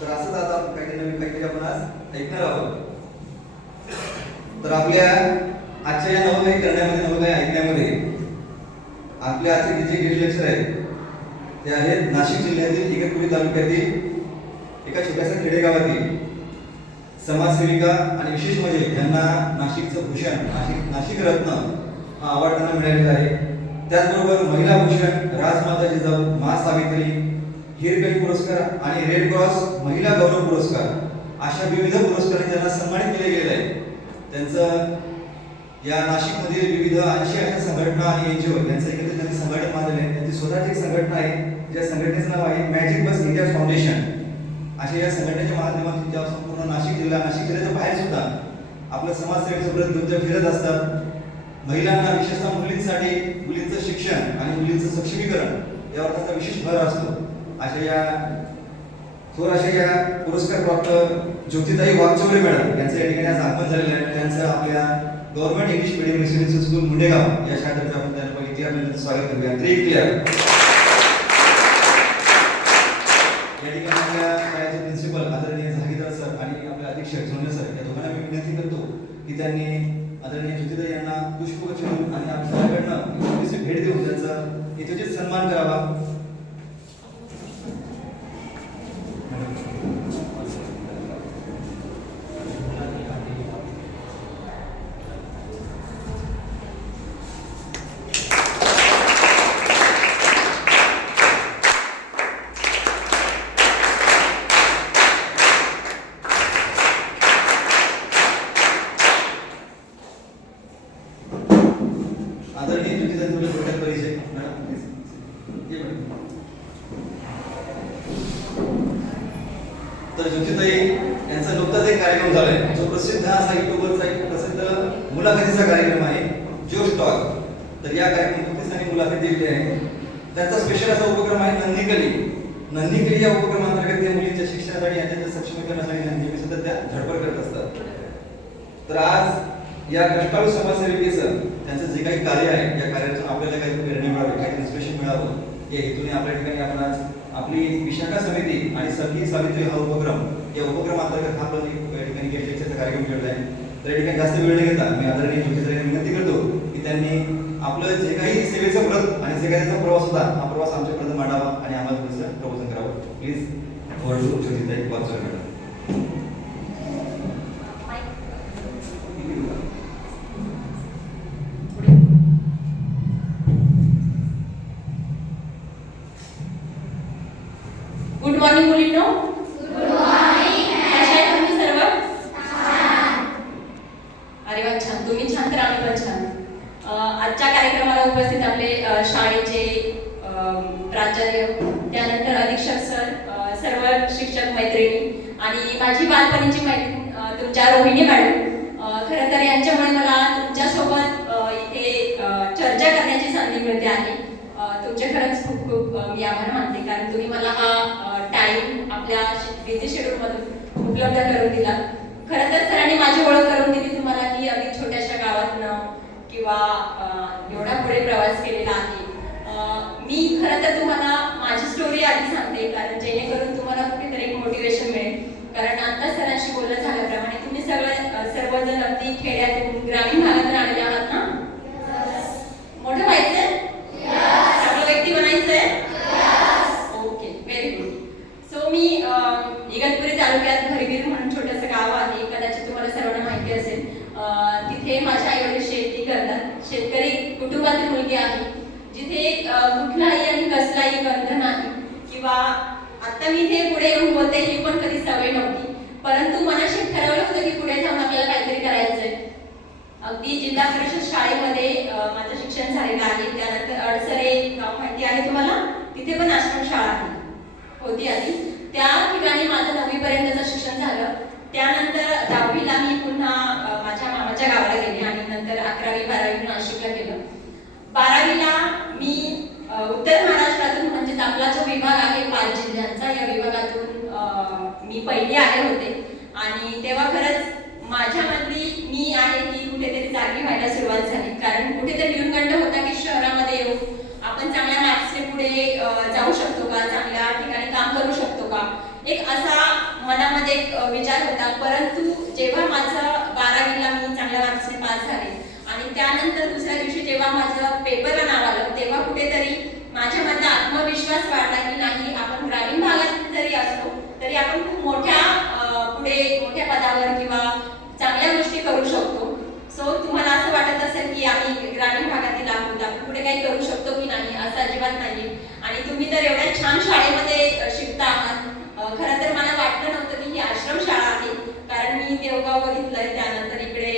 तर असंच आज आपण काहीतरी आपण आज ऐकणार आहोत. तर आपल्या आजच्या या नवकाही करण्यामध्ये नवकाही ऐकण्यामध्ये आपल्या आजचे जे गेस्ट लेक्चर आहेत ते आहेत नाशिक जिल्ह्यातील इगतपुरी तालुक्यातील एका छोट्याशा खेडेगावातील समाजसेविका आणि विशेष म्हणजे यांना नाशिकचं भूषण नाशिक रत्न हा अवॉर्ड त्यांना मिळालेला आहे. त्याचबरोबर महिला भूषण, राजमाता जिजाऊ, महासावित्री, हिरकणी पुरस्कार आणि रेड क्रॉस महिला गौरव पुरस्कार अशा विविध पुरस्कारांनी त्यांना सन्मानित केले गेले आहे. त्यांचं या नाशिकमधील विविध 80 अशा संघटना आणि एनजीओ यांचं एकत्रित त्यांनी संघटन बांधलेले आहे. त्यांची स्वतःची एक संघटना आहे ज्या संघटनेचं नाव आहे मॅजिक बस इंडिया फाउंडेशन. अशा या संघटनेच्या माध्यमातून त्या संपूर्ण नाशिक जिल्ह्याच्या बाहेर सुद्धा आपलं समाजसेवेचं घेऊन फिरत असतात. महिलांना विशेषतः मुलींचं शिक्षण आणि मुलींचं सक्षमीकरण यावर त्यांचा विशेष भर असतो. अशा या पुरस्कार प्राप्त ज्योतिताई वाघचौरे मॅडम यांचं या ठिकाणी आज आगमन झालेलं आहे. त्यांचं आपल्या government English medium residential school Mundegaon या शाळेतर्फे आपण त्यांना स्वागत करूया. या ठिकाणी आपल्या शाळेचे प्रिन्सिपल आदरणीय झागीदार सर आणि आपले अधीक्षक झोंडे सर या दोघांना मी विनंती करतो की त्यांनी आदरणीय ज्योतिताई यांना पुष्पगुच्छ देऊन आणि आमच्याकडनं भेट देऊन त्यांचा यथोचित सन्मान करावा. आदरणीय ज्योतिताई तुला थोडक्यात परिचय मॅडम प्लीज. तर ज्योतिताई यांचा नुकताच एक कार्यक्रम झालाय जो प्रसिद्ध असा युट्यूबवरचा एक प्रसिद्ध मुलाखतीचा कार्यक्रम आहे जोश टॉक. तर या कार्यक्रमात त्यांनी मुलाखत दिलेली आहे. त्यांचा स्पेशल असा उपक्रम आहे नंदीकली या उपक्रमांतर्गत त्या मुलींच्या शिक्षणासाठी यांच्या सक्षमीकरणासाठी नेहमी सतत त्या धडपड करत असतात. तर आज या कष्टाळू समाजसेविकेचं त्यांचं जे काही कार्य आहे या कार्यातून आपल्याला काही प्रेरणा मिळावी, काही इन्स्पिरेशन मिळावं या हेतूने आपल्या ठिकाणी आपण आज आपली विशाखा समिती आणि सखी सावित्री हा उपक्रम या उपक्रमांतर्गत आपण या ठिकाणी गेस्ट लेक्चरचा कार्यक्रम ठेवला आहे. तर या ठिकाणी जास्त वेळ न घेता मी आदरणीय ज्योतिताईंना विनंती करतो की त्यांनी आपलं जे काही सेवेचं व्रत आणि जे काही त्यांचा प्रवास होता हा प्रवास आमच्यापर्यंत मांडावा आणि आम्हाला थोडंसं प्रबोधन करावं. प्लीज ज्योतिताई वाघचौरे मॅडम. गुड मॉर्निंग मुलींनो. Good morning. कशा आहे तुम्ही सर्व? छान. अरे वा छान. तुम्ही छान तर आम्ही पण छान. आजच्या कार्यक्रमाला उपस्थित आपले शाळेचे प्राचार्य, त्यानंतर अधीक्षक सर, सर्व शिक्षक मैत्रिणी आणि माझी बालपणीची मैत्रीण तुमच्या रोहिणी मॅडम. खरं तर यांच्यामुळे मला तुमच्यासोबत इथे चर्चा करण्याची संधी मिळते आहे. तुमचे खरंच खूप खूप मी आभार मानते कारण तुम्ही मला हा टाइम आपल्या बिझी शेड्यूलमधून उपलब्ध करून दिला. खरं तर सरांनी माझी ओळख करून दिली तुम्हाला की अगदी छोट्याशा गावातनं किंवा एवढा पुढे प्रवास केलेला आहे. मी खरं तर तुम्हाला माझी स्टोरी आधी सांगते कारण जेणेकरून तुम्हाला कुठेतरी एक मोटिवेशन मिळेल. कारण आता सरांशी बोलणं झाल्याप्रमाणे तुम्ही सर्वजण अगदी खेड्यातून ग्रामीण भागातून आलेले आहात ना? मोठं व्हायचंय? चांगलं व्यक्ती बनायचंय? Okay, very good. सो मी इगतपुरी तालुक्यात भरवीर म्हणून छोटंसं गाव आहे, कदाचित तुम्हाला सर्वांना माहिती असेल. तिथे माझ्या आईवडील शेती करतात. शेतकरी कुटुंबातील मुलगी आहे जिथे कुठलाही आणि कसलाही गंध नाही किंवा आता मी इथे पुढे येऊन बोलते ही पण कधी सवय नव्हती. परंतु मनाशी ठरवलं होतं की पुढे जाऊन आपल्याला काहीतरी करायचंय. अगदी जिल्हा परिषद शाळेमध्ये माझं शिक्षण झालेलं आहे. त्यानंतर अडसरे गाव माहिती आहे तुम्हाला? तिथे पण आश्रमशाळा होती आधी. त्या ठिकाणी माझं 9वी पर्यंतचं शिक्षण झालं. त्यानंतर 10वीला मी पुन्हा माझ्या मामाच्या गावाला गेले आणि नंतर 11वी 12वी नाशिकला केलं. 12वीला मी उत्तर महाराष्ट्रातून म्हणजेच आपला जो विभाग आहे 5 जिल्ह्यांचा या विभागातून मी पहिली आले होते आणि तेव्हा खरंच माझ्यामधली मी आहे ती कुठेतरी जागी व्हायला सुरुवात झाली. कारण कुठेतरी न्यूनगंड होता की शहरामध्ये येऊन आपण चांगल्या मार्क्सने पुढे जाऊ शकतो का, चांगल्या ठिकाणी काम करू शकतो का, एक असा मनामध्ये एक विचार होता, परंतु जेव्हा माझं 12वीला मी चांगल्या मार्क्सने पास झाले आणि त्यानंतर दुसऱ्या दिवशी जेव्हा माझं पेपरला नाव आलं, तेव्हा कुठेतरी माझ्यामधला आत्मविश्वास वाढला की नाही, आपण ग्रामीण भागात जरी असलो तरी आपण खूप पुढे मोठ्या पदावर किंवा चांगल्या गोष्टी करू शकतो. सो तुम्हाला असं वाटत असेल की आम्ही ग्रामीण भागातील आहोत, आपण पुढे काही करू शकतो की नाही, असं अजिबात नाही. आणि तुम्ही तर एवढ्या छान शाळेमध्ये शिकता आहात. खरं तर मला वाटलं नव्हतं की ही आश्रमशाळा आहे, कारण मी देवगाव बघितलंय, त्यानंतर इकडे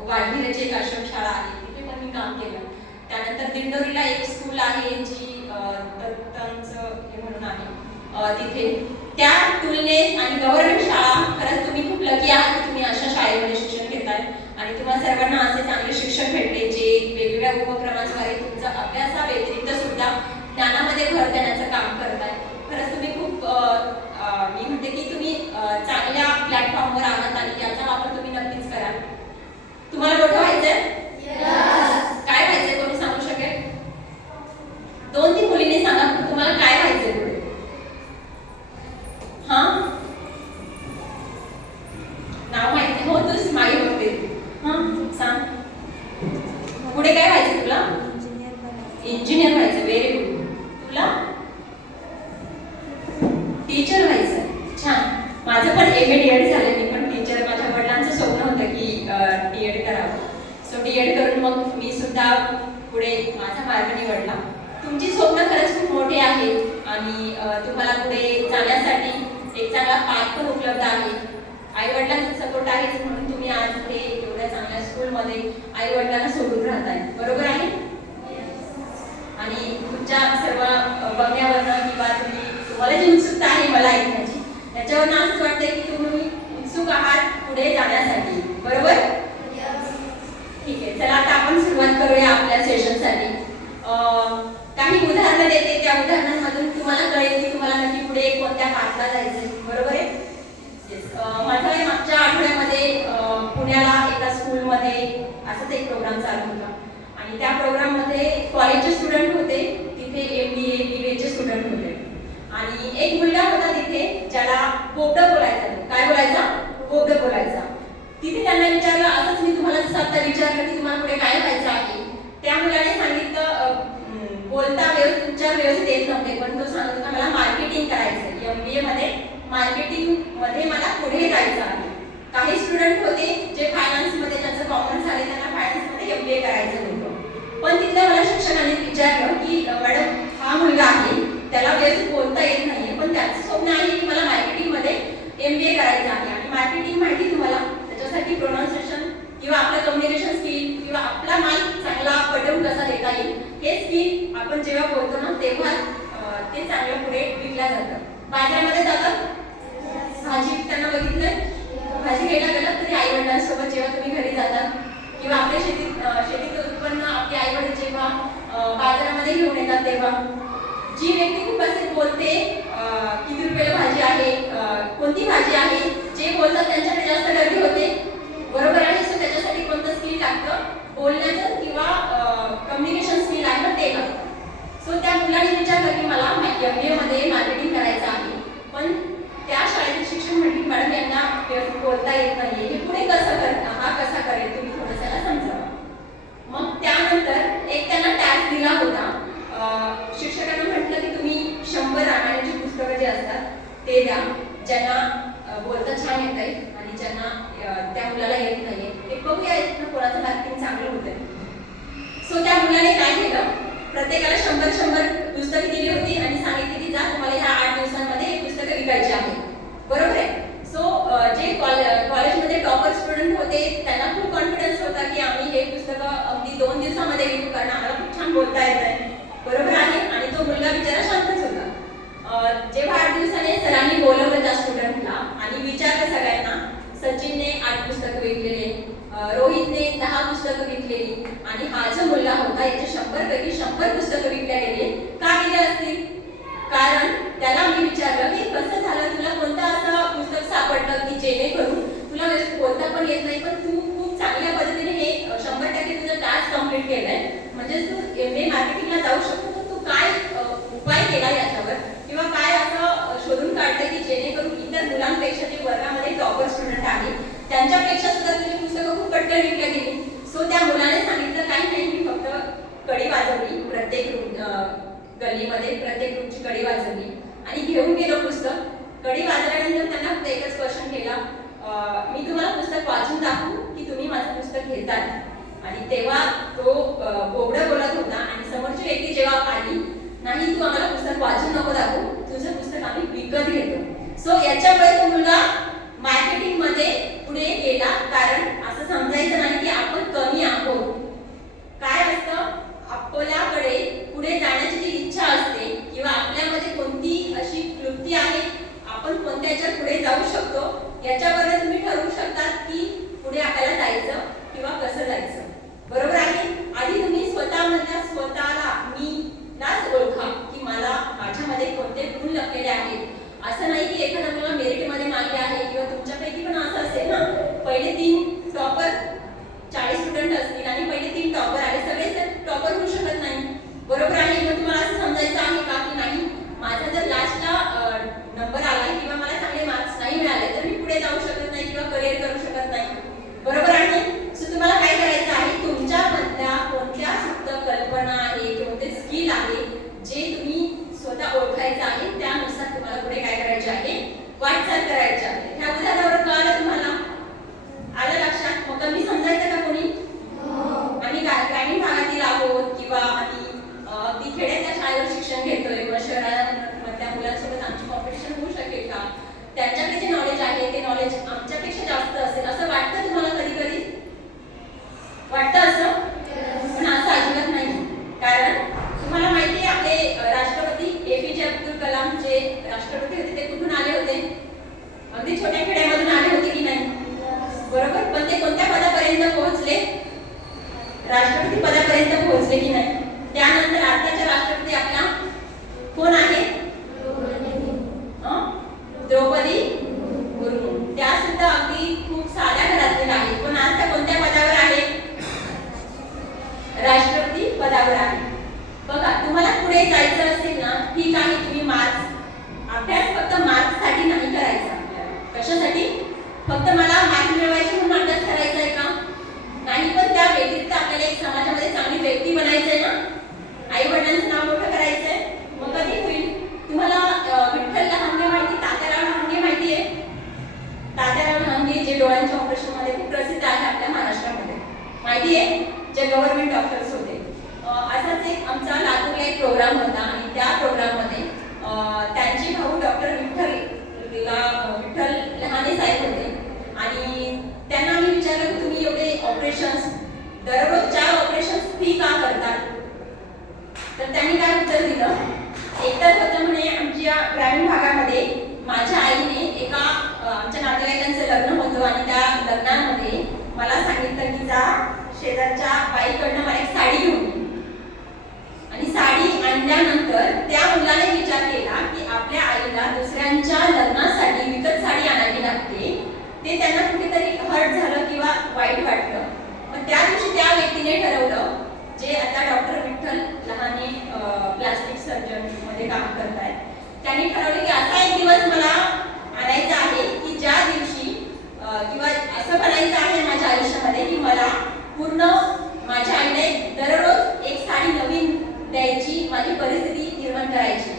वाढविल्याची एक आश्रमशाळा आहे, तिथे पण मी काम केलं. त्यानंतर दिंडोरीला एक स्कूल आहे जी दत्तांचं हे म्हणून आहे तिथे. त्या तुलनेत आणि गव्हर्नमेंट शाळा, खरंच तुम्ही खूप लकी आहात की तुम्ही अशा शाळेमध्ये शिक्षण घेताय आणि तुम्हाला सर्वांना असे चांगले शिक्षक भेटले जे वेगवेगळ्या उपक्रमांद्वारे तुमचा अभ्यासाव्यतिरिक्त सुद्धा ज्ञानामध्ये भर देण्याचं काम करताय. खरंच तुम्ही खूप मी म्हणते की तुम्ही चांगल्या प्लॅटफॉर्मवर आहात आणि याचा वापर तुम्ही नक्कीच करा. तुम्हाला मोठं व्हायचंय? काय व्हायचंय कोणी सांगू शकेल? 2-3 मुलींनी सांगा तुम्हाला काय व्हायचंय पुढे. हा, नाव माहिती हो, तू स्माईल होते. हा, सांग पुढे काय व्हायचं तुला? इंजिनियर व्हायचं. Very good. तुला? टीचर व्हायचं. छान. माझं पण MA-DED झालं, मी पण टीचर. माझ्या वडिलांचं स्वप्न होतं की DED करावं. सो DED करून मग मी सुद्धा पुढे माझा मार्ग निवडला. तुमची स्वप्न खरंच खूप मोठी आहे आणि तुम्हाला पुढे जाण्यासाठी एक चांगला पाथ पण उपलब्ध आहे. आई वडिलांचा सपोर्ट आहेच म्हणून तुम्ही आज हे एवढ्या चांगल्या स्कूलमध्ये आई वडिलांना सोडून राहताय. बरोबर आहे? आणि तुमच्या सर्व बघण्यावरनं किंवा तुम्हाला जी उत्सुकता आहे मला ऐकण्याची, त्याच्यावरनं असंच वाटतंय की तुम्ही उत्सुक आहात पुढे जाण्यासाठी. बरोबर? ठीक आहे, चला आता आपण सुरुवात करूया आपल्या सेशनसाठी. काही उदाहरणं देते, त्या उदाहरणांमधून तुम्हाला कळेल की तुम्हाला नक्की पुढे कोणत्या पाथला जायचंय. बरोबर आहे? माझा मागच्या आठवड्यामध्ये पुण्याला एका स्कूलमध्ये असाच एक प्रोग्राम चालू होता आणि त्या प्रोग्राममध्ये कॉलेजचे स्टुडंट होते, तिथे MBA BBA चे स्टुडंट होते आणि एक मुलगा होता तिथे ज्याला बोबडं बोलायचा. काय बोलायचा? बोबडं बोलायचा. तिथे त्यांना विचारलं, असंच मी तुम्हाला जसं आता विचारलं की तुम्हाला पुढे काय व्हायचं आहे, त्या मुलाने सांगितलं बोलता उच्चार व्यवस्थित येत नव्हते, पण तो सांगत होता मला मार्केटिंग करायचं, MBA मध्ये मार्केटिंग मध्ये मला पुढे जायचं आहे. काही स्टुडंट होते जे फायनान्स मध्ये, ज्यांचं कॉमर्स झाले त्यांना फायनान्स मध्ये MBA करायचं होतं. पण तिथल्या मला शिक्षकांनी विचारलं की मॅडम हा मुलगा आहे, त्याला व्यवस्थित बोलता येत नाहीये, पण त्याचं स्वप्न आहे की मला मार्केटिंग मध्ये MBA करायचं आहे. आणि मार्केटिंग माहिती तुम्हाला, त्याच्यासाठी प्रोनाउन्सिएशन किंवा आपलं कम्युनिकेशन स्किल किंवा आपला माल चांगला पटवून कसा देता येईल, हे स्किल आपण जेव्हा बोलतो ना तेव्हा ते चांगलं पुढे विकलं जातं. बाजारामध्ये जातात, भाजी विकताना बघितलंय, भाजी घ्यायला गेलात तरी आई वडिलांसोबत जेव्हा तुम्ही घरी जातात किंवा आपल्या शेतीचं उत्पन्न आपले आई वडील जेव्हा बाजारामध्ये घेऊन येतात, तेव्हा जी व्यक्ती खूप असे बोलते किती रुपयाला भाजी आहे, कोणती भाजी आहे, जे बोलतात त्यांच्याकडे जास्त गर्दी होते. बरोबर आहे? सो त्याच्यासाठी कोणतं स्किल लागतं? बोलण्याचं किंवा कम्युनिकेशन स्किल लागतं, ते लागतं. सो त्या मुलाने विचारलं की मला MBA मध्ये मार्केटिंग करायचं आहे, पण त्या शाळेतील शिक्षण मंडळी मॅडम यांना व्यवस्थित बोलता येत नाहीये, हे पुढे कसं करता, हा कसा करेल, तुम्ही थोडंसं त्याला समजावा. मग त्यानंतर एक त्यांना टॅग दिला होता. शिक्षकांना म्हटलं की तुम्ही 100 रामायणाची पुस्तकं जे असतात ते द्या, ज्यांना बोलता छान येत आहे आणि ज्यांना त्या मुलाला येत नाहीये. एक बघूया कोणाचं मार्केटिंग चांगलं होतंय. सो त्या मुलाने काय केलं, प्रत्येकाला 100 पुस्तकं दिली होती आणि सांगितली की जा तुम्हाला ह्या 8 दिवसांमध्ये एक पुस्तकं विकायची आहे. बरोबर आहे? सो जे कॉलेजमध्ये टॉपर स्टुडंट होते त्यांना खूप कॉन्फिडन्स होता की आम्ही हे पुस्तकं अगदी 2 दिवसामध्ये विकू, कारण आम्हाला खूप छान बोलता येत आहे. बरोबर आहे? आणि तो मुलगा बिचारा शांतच होता. जेव्हा 8 दिवसाने सरांनी बोलवलं त्या स्टुडंटला आणि विचारलं सगळ्यांना, सचिनने 8 पुस्तकं विकलेले, रोहितने 10 पुस्तकं विकलेली आणि हा जो मुलगा होता याचे 100 पैकी 100 पुस्तकं विकल्या गेली. का गेले असतील? कारण त्याला तेव्हा तो कोवडं बोलत होता आणि समोरची व्यक्ती जेव्हा आली, नाही तू आम्हाला पुस्तक वाचून नको दाखवू, तुझं पुस्तक आम्ही विकत घेतो. सो याच्यामुळे तो मुलगा मार्केटिंग मध्ये पुढे गेला, कारण असं समजायचं नाही की आपण कमी आहोत. काय असतं, आपल्याकडे पुढे जाण्याची जी इच्छा असते किंवा आपल्यामध्ये कोणती अशी क्लृप्ती आहे, आपण कोणत्या याच्यात पुढे जाऊ शकतो, याच्यावर तुम्ही ठरवू शकतात की पुढे आपल्याला जायचं किंवा कसं जायचं. बरोबर आहे. आधी तुम्ही स्वतःमधल्या स्वतःला मीलाच ओळखा की मला माझ्यामध्ये कोणते गुण लपलेले आहेत. असं नाही की एखादा मुलगा मेरिटमध्ये मागे आहे किंवा तुमच्यापैकी पण असं असेल ना, पहिले 3 टॉपर 40 स्टुडंट असतील आणि पहिले 3 टॉपर आले, सगळेच टॉपर होऊ शकत नाही. बरोबर आहे. मग तुम्हाला असं समजायचं आहे का की नाही, माझा जर लास्टला नंबर आला किंवा मला चांगले मार्क्स नाही मिळाले तर मी पुढे जाऊ शकत नाही किंवा करिअर करू शकत नाही. बरोबर आहे. सो तुम्हाला काय करायचं आहे, तुमच्यामधल्या कोणत्या सुप्त कल्पना आहे, कोणते स्किल आहे जे तुम्ही स्वतः ओळखायचं आहे, त्यानुसार तुम्हाला पुढे काय करायचे आहे, वाटचाल करायची आहे. ह्या उदाहरणावरून कळालं तुम्हाला? आलं लक्षात? मग कमी समजायचं का कोणी? आम्ही ग्रामीण भागातील आहोत किंवा आम्ही अगदी खेड्यातल्या शाळेवर शिक्षण घेतोय, मग शहरामधल्या मुलांसोबत आमची कॉम्पिटिशन होऊ शकेल का? त्यांच्याकडे जे नॉलेज आहे ते नॉलेज आमच्यापेक्षा जास्त असेल असं वाटतं तुम्हाला? कधी कधी वाटतं असं, पण असं अजिबात नाही. कारण तुम्हाला माहिती आहे आपले राष्ट्रपती APJ अब्दुल कलाम जे राष्ट्रपती होते ते कुठून आले होते? अगदी छोट्या खेड्यामधून आले होते की नाही? बरोबर. पण ते कोणत्या पदापर्यंत पोहोचले? राष्ट्रपती पदापर्यंत पोहोचले की नाही? त्यानंतर आताच्या राष्ट्रपती आपला कोण आहे? द्रौपदी मुर्मू. त्या सुद्धा अगदी खूप साध्या घरातल्या आहेत, पण आज त्या कोणत्या पदावर आहेत? राष्ट्रपती पदावर आहे. बघा, तुम्हाला पुढे जायचं असेल ना, ठीक आहे, तुम्ही अभ्यास फक्त मार्क्ससाठी नाही करायचा. कशासाठी? फक्त मला मार्क मिळवायचे म्हणून अभ्यास करायचा आहे का? नाही, पण त्या व्यतिरिक्त आपल्याला एक समाजामध्ये चांगली व्यक्ती बनायचं आहे ना, आई वडिलांचं नाव मोठं करायचं आहे. मग कधी होईल? तुम्हाला विठ्ठल लहानगे माहिती, तात्याराव लहानगे माहिती आहे? तात्याराव लहानगे जे डोळ्यांच्या ऑपरेशन मध्ये खूप प्रसिद्ध आहे आपल्या महाराष्ट्रामध्ये, माहिती आहे? जे गव्हर्नमेंट डॉक्टर्स होते. असाच एक आमचा लातूरला एक प्रोग्राम होता आणि त्या प्रोग्राममध्ये त्यांचे भाऊ डॉक्टर विठ्ठल लहाने साहेब होते आणि त्यांना आम्ही विचारलं की तुम्ही एवढे ऑपरेशन्स, दररोज 4 ऑपरेशन्स फ्री का करतात? तर त्यांनी काय उत्तर दिलं, एकतर होतं म्हणे आमच्या ग्रामीण भागामध्ये माझ्या आईने एका आमच्या नातेवाईकांचं लग्न होतं आणि त्या लग्नामध्ये मला सांगितलं की जा शेजारच्या बाईकडनं मला एक साडी घेऊन, आणि साडी आणल्यानंतर त्या मुलाने विचार केला की आपल्या आईला दुसऱ्यांच्या लग्नासाठी विकत साडी आणावी लागते, ते त्यांना कुठेतरी हर्ट झालं किंवा वाईट वाटलं. मग त्या दिवशी त्या व्यक्तीने ठरवलं, जे आता doctor Vitthal Lahane plastic surgeon मध्ये काम करतायत, त्यांनी ठरवलं की असा एक दिवस मला आणायचा आहे की ज्या दिवशी किंवा असं बनायचं आहे माझ्या आयुष्यामध्ये की मला पूर्ण माझ्या आईने दररोज एक साडी नवीन द्यायची, माझी परिस्थिती निर्माण करायची.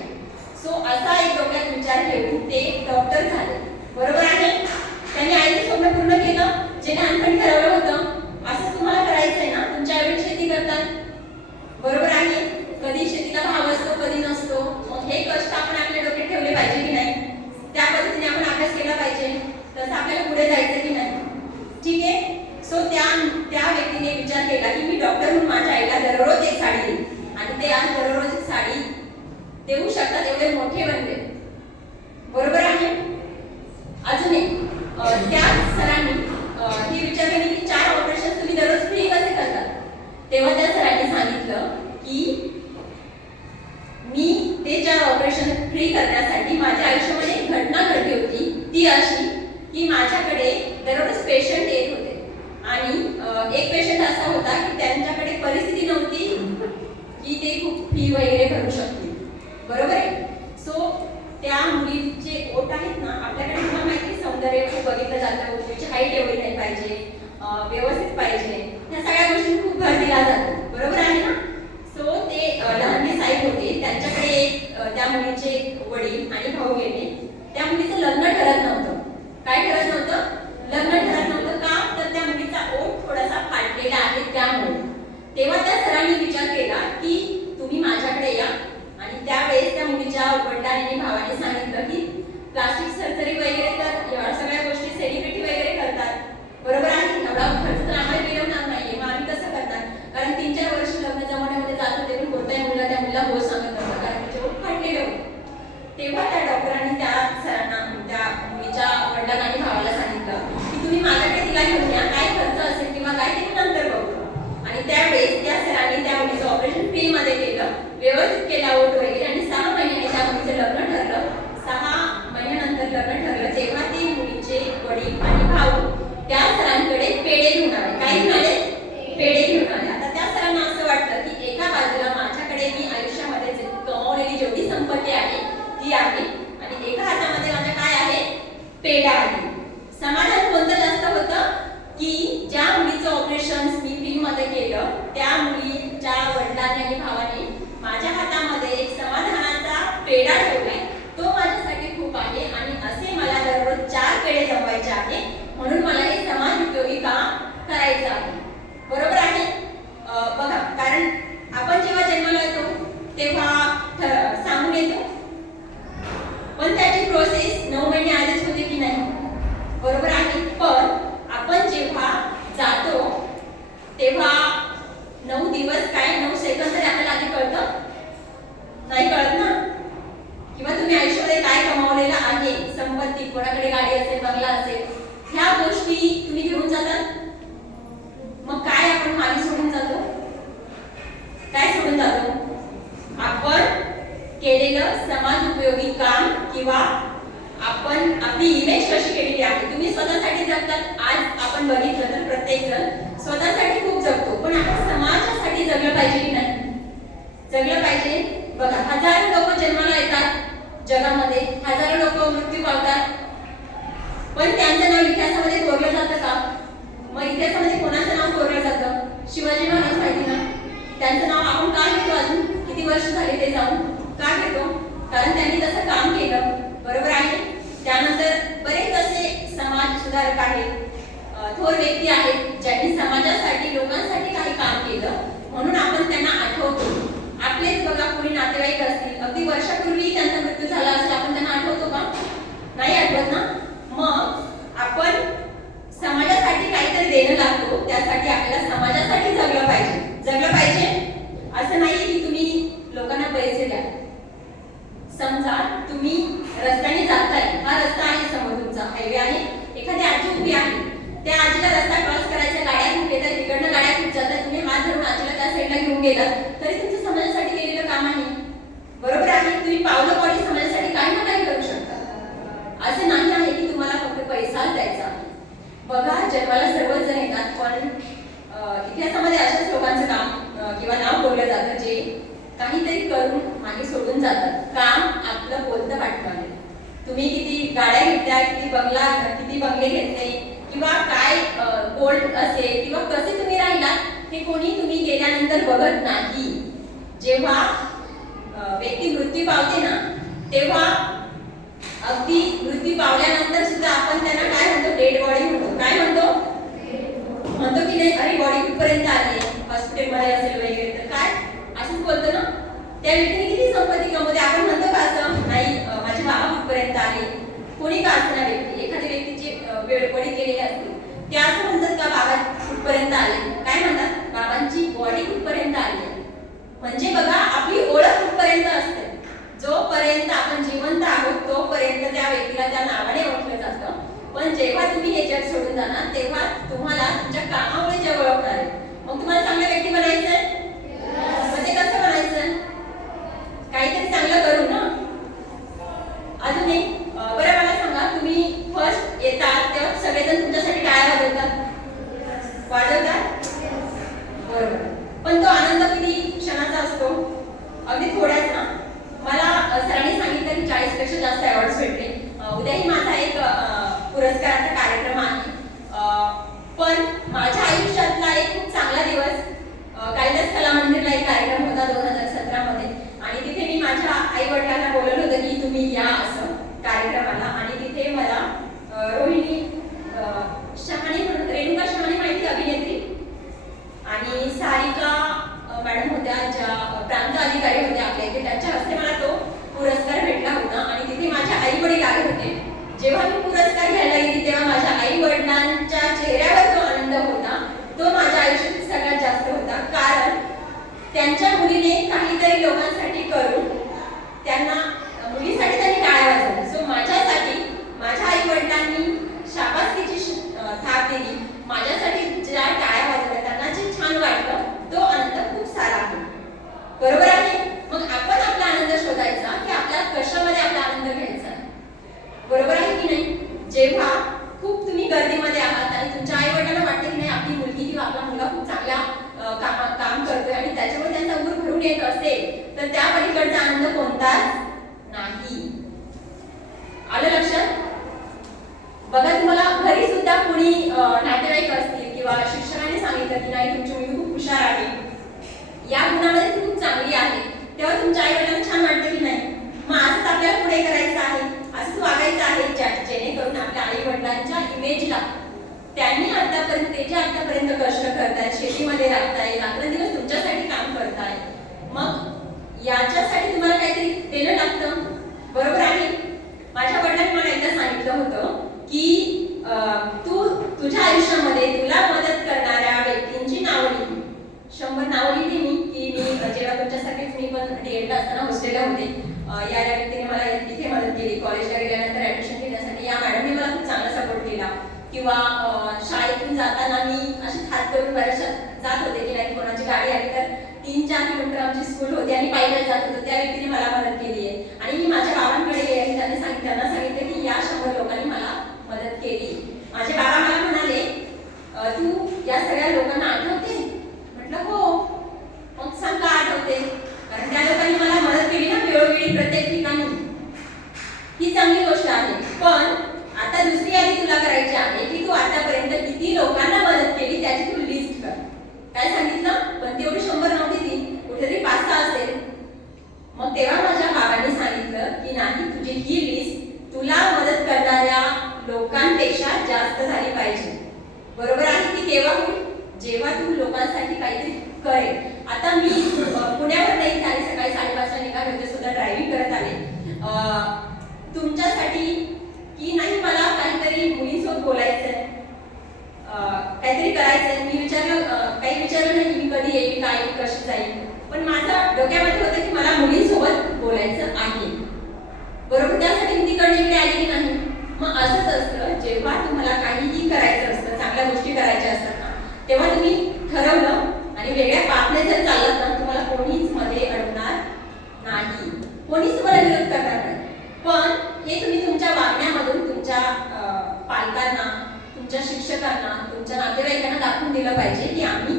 सो असा एक डोक्यात विचार घेऊन ते डॉक्टर झाले. बरोबर आहे. त्यांनी आईचं स्वप्न पूर्ण केलं, जे लहानपणी ठरवलं होतं. असंच तुम्हाला करायचं आहे ना, तुमच्या आई शेती करतात. बरोबर आहे. कधी शेतीला भाव असतो, कधी नसतो. मग हे कष्ट आपण आपल्या डोक्यात ठेवले पाहिजे की नाही? त्या पद्धतीने आपण अभ्यास केला पाहिजे, तसं आपल्याला पुढे जायचं की नाही? ठीक आहे. सो त्या व्यक्तीने विचार केला की मी डॉक्टर म्हणून माझ्या आईला दररोज एक साडी देईन, आणि ते आज दररोज एक साडी देऊ शकतात, एवढे मोठे बनले. बरोबर आहे. अजून एक त्या सरांनी हे विचार केले की 4 ऑपरेशन तुम्ही दररोज फ्री कसे करतात? तेव्हा त्या सरांनी सांगितलं की मी ते 4 ऑपरेशन फ्री करण्यासाठी माझ्या आयुष्यामध्ये एक घटना घडली होती. ती अशी की माझ्याकडे दररोज पेशंट येत होते आणि एक पेशंट असा होता की त्यांच्याकडे परिस्थिती नव्हती की ते खूप फी वगैरे भरू शकतील. बरोबर आहे. सो त्या मुलीचे ओठ आहेत ना, आपल्याकडे तुम्हाला माहिती सौंदर्य खूप बघितलं जातं, त्याची हाईट एवढी नाही पाहिजे, व्यवस्थित पाहिजे, ह्या सगळ्या गोष्टी खूप भर दिला जातो. बरोबर आहे ना. सो ते लहानगे साहेब होते, त्यांच्याकडे त्या मुलीचे वडील आणि भाऊ गेले. त्या मुलीचं लग्न ठरत नव्हतं. काय ठरत नव्हतं? लग्न ठरत नव्हतं. का? तर त्या मुलीचा ओठ थोडासा फाटलेला आहे त्यामुळे. पेढा आहे. समाधान कोणतं जास्त होतं की ज्या मुलीचं ऑपरेशन मी फ्रीमध्ये केलं त्या मुलीच्या वडिलांनी आणि भावाने माझ्या हातामध्ये एक समाधानाचा पेढा ठेवलाय, तो माझ्यासाठी खूप आहे. आणि असे मला दररोज 4 पेढे जमवायचे आहे, म्हणून मला हे समाज उपयोगी काम करायचं आहे. बरोबर आहे? बघा, कारण आपण जेव्हा जन्माला येतो तेव्हा सांगून येतो, पण त्याची प्रोसेस 9 महिने आधीच होते की नाही? बरोबर आहे. पण आपण जेव्हा जातो तेव्हा 9 दिवस काय 9 सेकंद तरी आपल्याला आधी कळतं नाही, कळत ना? किंवा तुम्ही आयुष्यामध्ये काय कमावलेलं आहे, संपत्ती, कोणाकडे गाडी असेल, बंगला असेल, ह्या गोष्टी तुम्ही घेऊन जातात. मग काय आपण मागे सोडून जातो? काय सोडून जातो? आपण केलेलं समाज उपयोगी काम किंवा आपण आपली इमेज कशी केलेली आहे. तुम्ही स्वतःसाठी जगतात. आज आपण बघितलं तर प्रत्येक जण स्वतःसाठी खूप जगतो, पण आपण समाजासाठी जगलं पाहिजे की नाही? जगलं पाहिजे. बघा, हजारो लोक जन्माला येतात जगामध्ये, हजारो लोक मृत्यू पावतात, पण त्यांचं नाव इतिहासामध्ये कोरलं जातं का? मग इतिहासामध्ये कोणाचं नाव कोरलं जातं? शिवाजी महाराज माहिती ना? त्यांचं नाव आपण का घेतो? अजून किती वर्ष झाले ते जाऊन का घेतो? कारण त्यांनी तसं काम केलं. बरोबर आहे. त्यानंतर बरेच असे समाज सुधारक आहेत, थोर व्यक्ती आहेत ज्यांनी समाजासाठी, लोकांसाठी काही काम केलं, म्हणून आपण त्यांना आठवतो. आपलेच बघा, कोणी नातेवाईक असतील, अगदी वर्षापूर्वी त्यांचा मृत्यू झाला असेल, आपण त्यांना आठवतो का? नाही आठवत ना? मग आपण समाजासाठी काहीतरी देणं लागतो, त्यासाठी आपल्याला समाजासाठी जगलं पाहिजे. जगलं पाहिजे असं नाही की तुम्ही लोकांना पैसे द्या. समजा तुम्ही रस्त्याने जाताय, हा रस्ता आहे समोर, तुमचा हायवे आहे, एखादी आजी उभी आहे, त्या आजीला रस्ता क्रॉस करायच्या गाड्या खूप येतात, तिकडनं गाड्या खूप जातात, तुम्ही हात धरून आजीला त्या साईडला घेऊन गेलात तरी तुमचं समाजासाठी केलेलं काम आहे. बरोबर आहे. तुम्ही पावलं पावली समाजासाठी काही ना काही करू शकता. असं नाही आहे की तुम्हाला फक्त पैसाच द्यायचा. बघा, जन्माला सर्वच जण येतात, पण इतिहासामध्ये अशाच लोकांचं काम किंवा नाव बोललं जातं जे काहीतरी करून मागे सोडून जातात. काम आपलं बोलतं वाटतं. तुम्ही किती गाड्या घेतल्या, किती बंगले घेतले, किंवा काय गोल्ड असेल, किंवा कसे तुम्ही राहिलात हे कोणी तुम्ही गेल्यानंतर बघत नाही. जेव्हा व्यक्ती मृत्यू पावते ना, तेव्हा अगदी मृत्यू पावल्यानंतर सुद्धा आपण त्यांना काय म्हणतो? डेड बॉडी म्हणतो. काय म्हणतो की नाही? अरे, बॉडी कुठपर्यंत आली, हॉस्पिटलमध्ये असेल वगैरे तर काय असंच बोलतो ना. त्या व्यक्तीने किती संपत्ती कमवते, आपण म्हणतो का असं? नाही, माझे बाबा कुठपर्यंत आले. कोणी का असणार व्यक्ती, एखाद्या व्यक्तीची वेळपडी केलेली असते, ते असं म्हणतात का बाबा कुठपर्यंत आले? काय म्हणतात? बाबांची बॉडी कुठपर्यंत आली. म्हणजे बघा, आपली ओळख कुठपर्यंत असते. जोपर्यंत आपण जिवंत आहोत तोपर्यंत त्या व्यक्तीला त्या नावाने ओळखलं जातं. पण जेव्हा तुम्ही हे जग सोडून जाणार तेव्हा तुम्हाला तुमच्या कामामुळे जग ओळखणार आहे. मग तुम्हाला चांगलं व्यक्ती बनायचंय, मग ते कसं बनायचं? काहीतरी चांगलं करू ना. अजून एक बरं, मला सांगा, तुम्ही फर्स्ट येतात तेव्हा सगळेजण तुमच्यासाठी टाळ्या वाजवतात? बरोबर. पण तो आनंद किती क्षणाचा असतो? अगदी थोड्याच ना. मला सरांनी सांगितलं की 40पेक्षा जास्त अवॉर्ड्स भेटले. उद्याही माझा एक पुरस्काराचा कार्यक्रम आहे. पण माझ्या आयुष्यातला एक खूप चांगला दिवस, कालिदास कला मंदिरला एक कार्यक्रम होता 2017 मध्ये, आणि तिथे मी माझ्या आई वडिलांना बोलवलं होतं की तुम्ही या असं कार्यक्रमाला. आणि तिथे मला रोहिणी शहाणे म्हणून, रेणुका शहाणे माहिती, अभिनेत्री, आणि सारिका मॅडम होत्या, ज्या प्रांत अधिकारी होत्या आपल्या इथे, त्यांच्या हस्ते मला तो पुरस्कार भेटला होता. आणि तिथे माझ्या आई वडील आले होते. जेव्हा मी पुरस्कार घ्यायला गेली तेव्हा माझ्या आई वडिलांच्या चेहऱ्यावर जो आनंद होता तो माझ्या आयुष्यात सगळ्यात जास्त होता. कारण त्यांच्या मुलीने काहीतरी लोकांसाठी करून त्यांना, मुलीसाठी त्यांनी टाळ्या वाजवल्या. सो माझ्यासाठी माझ्या आई वडिलांनी शाबासकीची थाप दिली. माझ्यासाठी ज्या टाळ्या वाजवल्या त्यांना जे छान वाटलं तो आनंद खूप सारा आहे. बरोबर आहे. मग आपण आपला आनंद शोधायचा की आपल्या कशामध्ये आपला आनंद घ्यायचा. बरोबर आहे की नाही? जेव्हा खूप तुम्ही गर्दीमध्ये आहात आणि तुमच्या आई वडिलांना वाटतं की नाही आपली मुलगी किंवा आपला मुलगा खूप चांगला काम करतोय आणि त्याच्यामुळे त्यांचा ऊर भरून येत असेल तर त्या पलीकडचा आनंद कोणताच नाही. आलं लक्षात? कोणी नातेवाईक असतील किंवा शिक्षकांनी सांगितलं की नाही तुमची मुलगी खूप हुशार आहे, या गुणामध्ये ती खूप चांगली आहे, तेव्हा तुमच्या आई वडिलांना छान वाटतं की नाही मग असंच आपल्याला पुढे करायचं आहे, असंच वागायचं आहे, जेणेकरून आपल्या आई वडिलांच्या इमेजला त्यांनी आतापर्यंत ते जे आतापर्यंत कष्ट करतायत, शेतीमध्ये राबताय, रात्रंदिवस तुमच्यासाठी काम करताय, मग याच्यासाठी तुम्हाला काहीतरी देणं लागतं, बरोबर आहे. माझ्या वडिलांनी मला एकदा सांगितलं होतं की तू तुझ्या आयुष्यामध्ये तुला मदत करणाऱ्या व्यक्तींची नावं लिही. 100 नावं लिहिली मी की मी जेव्हा तुमच्यासारखीच मी पण डीएडला असताना हॉस्टेलला होते, या व्यक्तीने मला इथे मदत केली, कॉलेजला गेल्यानंतर ऍडमिशन घेण्यासाठी या मॅडमने मला खूप चांगला सपोर्ट केला, किंवा शाळेतून जाताना मी अशीच हात करून बऱ्याचशा जात होते की नाही कोणाची गाडी आली तर 3-4 किलोमीटर आमची स्कूल होती आणि पायी जात होतो, त्या व्यक्तीने मला मदत केली आहे. आणि मी माझ्या बाबांकडे गेले आणि त्यांना सांगितलं की या 100 लोकांनी मला मदत केली. माझे बाबा मला म्हणाले तू या सगळ्या लोकांना आठवते? म्हटलं हो. मग सांग का आठवते? कारण त्या लोकांनी मला मदत केली ना वेळोवेळी प्रत्येक ठिकाणी, ही चांगली गोष्ट आहे. पण आता दुसरी यादी तुला करायची आहे की तू आतापर्यंत किती लोकांना मदत केली त्याची तू लिस्ट कर. काय सांगितलं? पण तेवढी 100 नव्हती, ती कुठेतरी 5-6 असेल. मग तेव्हा माझ्या बाबांनी सांगितलं की नाही तुझी ही लिस्ट तुला मदत करणाऱ्या लोकांपेक्षा जास्त झाली पाहिजे, बरोबर आहे. ती केव्हा होईल? जेव्हा तू लोकांसाठी काहीतरी करेल. आता मी पुण्यावर नाही झाली, सकाळी 5:30ला निघाले होते, सुद्धा ड्रायव्हिंग करत आले तुमच्यासाठी की नाही मला काहीतरी मुलींसोबत बोलायचंय, काहीतरी करायचंय. मी काही विचारलं नाही की मी कधी येईल, काय कशी जाईल, पण माझ्या डोक्यामध्ये होतं की मला मुलींसोबत बोलायचं आहे, बरोबर. त्यासाठी मी तिकडे इकडे आली की नाही. मग असंच असतं, जेव्हा तुम्हाला काहीही करायचं असतं, चांगल्या गोष्टी करायच्या असतात ना, तेव्हा तुम्ही ठरवलं आणि वेगळ्या पाथने जर चाललात ना, तुम्हाला कोणीच मध्ये अडवणार नाही, कोणीच तुम्हाला विरोध करणार नाही. पण हे तुम्ही तुमच्या वागण्यामधून तुमच्या पालकांना, तुमच्या शिक्षकांना, तुमच्या नातेवाईकांना दाखवून दिलं पाहिजे की आम्ही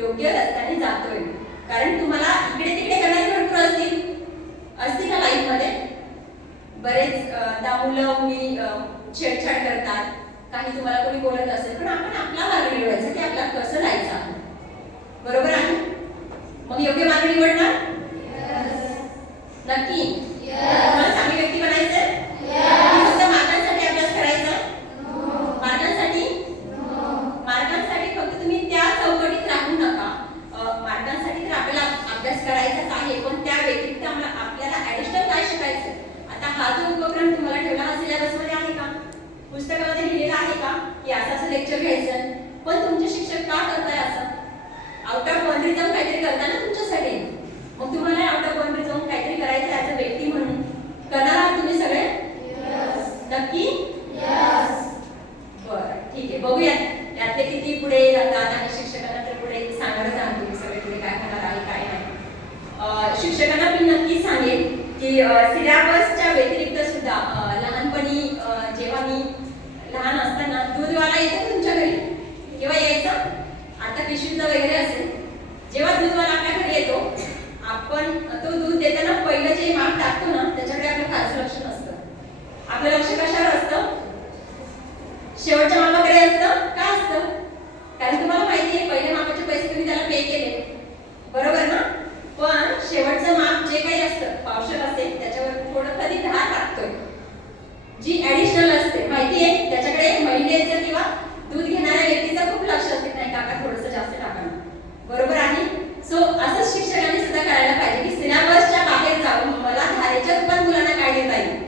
योग्य रस्त्याने जातोय. कारण तुम्हाला इकडे तिकडे करणारे भरपूर असतील ना लाईफमध्ये, बरेच मुलं मुली छेडछाड करतात, काही तुम्हाला कोणी बोलत असेल, पण आपण आपला मार्ग निवडायचा की आपल्याला कसं जायचं आहे, बरोबर आहे. मग योग्य मार्ग निवडणार नक्की. तुम्हाला चांगली व्यक्ती बनायचंय, फक्त मार्गांसाठी अभ्यास करायचा, मार्गांसाठी फक्त तुम्ही त्या चौकटीत राहू नका. मार्गांसाठी तर आपल्याला अभ्यास करायचाच आहे, पण त्या व्यतिरिक्त आपल्याला ऍडिशनल काय शिकायचं. आता हा जो उपक्रम तुम्हाला ठेवला हा सिलेबसमध्ये आहे का, पुस्तकामध्ये लिहिलेला आहे का की असं लेक्चर घ्यायचं, पण तुमचे शिक्षक का करताय असं? आउट ऑफ बाउंड्री जाऊन काहीतरी करता ना तुमच्यासाठी, मग तुम्हाला आउट ऑफ बाउंड्री जाऊन काहीतरी करायचं ॲज अ व्यक्ती म्हणून. करणार आहात तुम्ही सगळे? नक्की? बरं, ठीक आहे. बघूया यातले किती पुढे जातात आणि शिक्षकांना तर पुढे सांगणार आहात तुम्ही सगळे पुढे काय होणार आहे काय नाही. शिक्षकांना मी नक्की सांगेन की सिलेबसच्या व्यतिरिक्त सुद्धा लहानपणी जेव्हा मी लहान असताना दूधवाला येतो तुमच्या घरी, केव्हा यायचा? आता पिशवीतलं वगैरे असेल, जेव्हा दूधवाला आपल्या घरी येतो आपण तो दूध देताना पहिलं जे माप टाकतो ना त्याच्याकडे आपलं फारसं लक्ष नसतं. आपलं लक्ष कशावर असतं? शेवटच्या मापाकडे असतं. का असतं? कारण तुम्हाला माहिती आहे पहिल्या मापाचे पैसे तुम्ही त्याला पे केले, बरोबर ना. पण शेवटचं माप जे काही असतं, पावशेर असेल त्याच्यावर थोडं कधी 10 टाकतोय, जी ऍडिशनल असते, माहिती आहे. त्याच्याकडे महिलेचं किंवा दूध घेणाऱ्या व्यक्तीचं खूप लक्ष असते, नाही काका थोडंसं जास्त टाका, बरोबर आहे. सो असंच शिक्षकांनी सुद्धा करायला पाहिजे की सिलेबसच्या बाहेर जाऊन मला धारेच्या रूपात मुलांना काय देता येईल.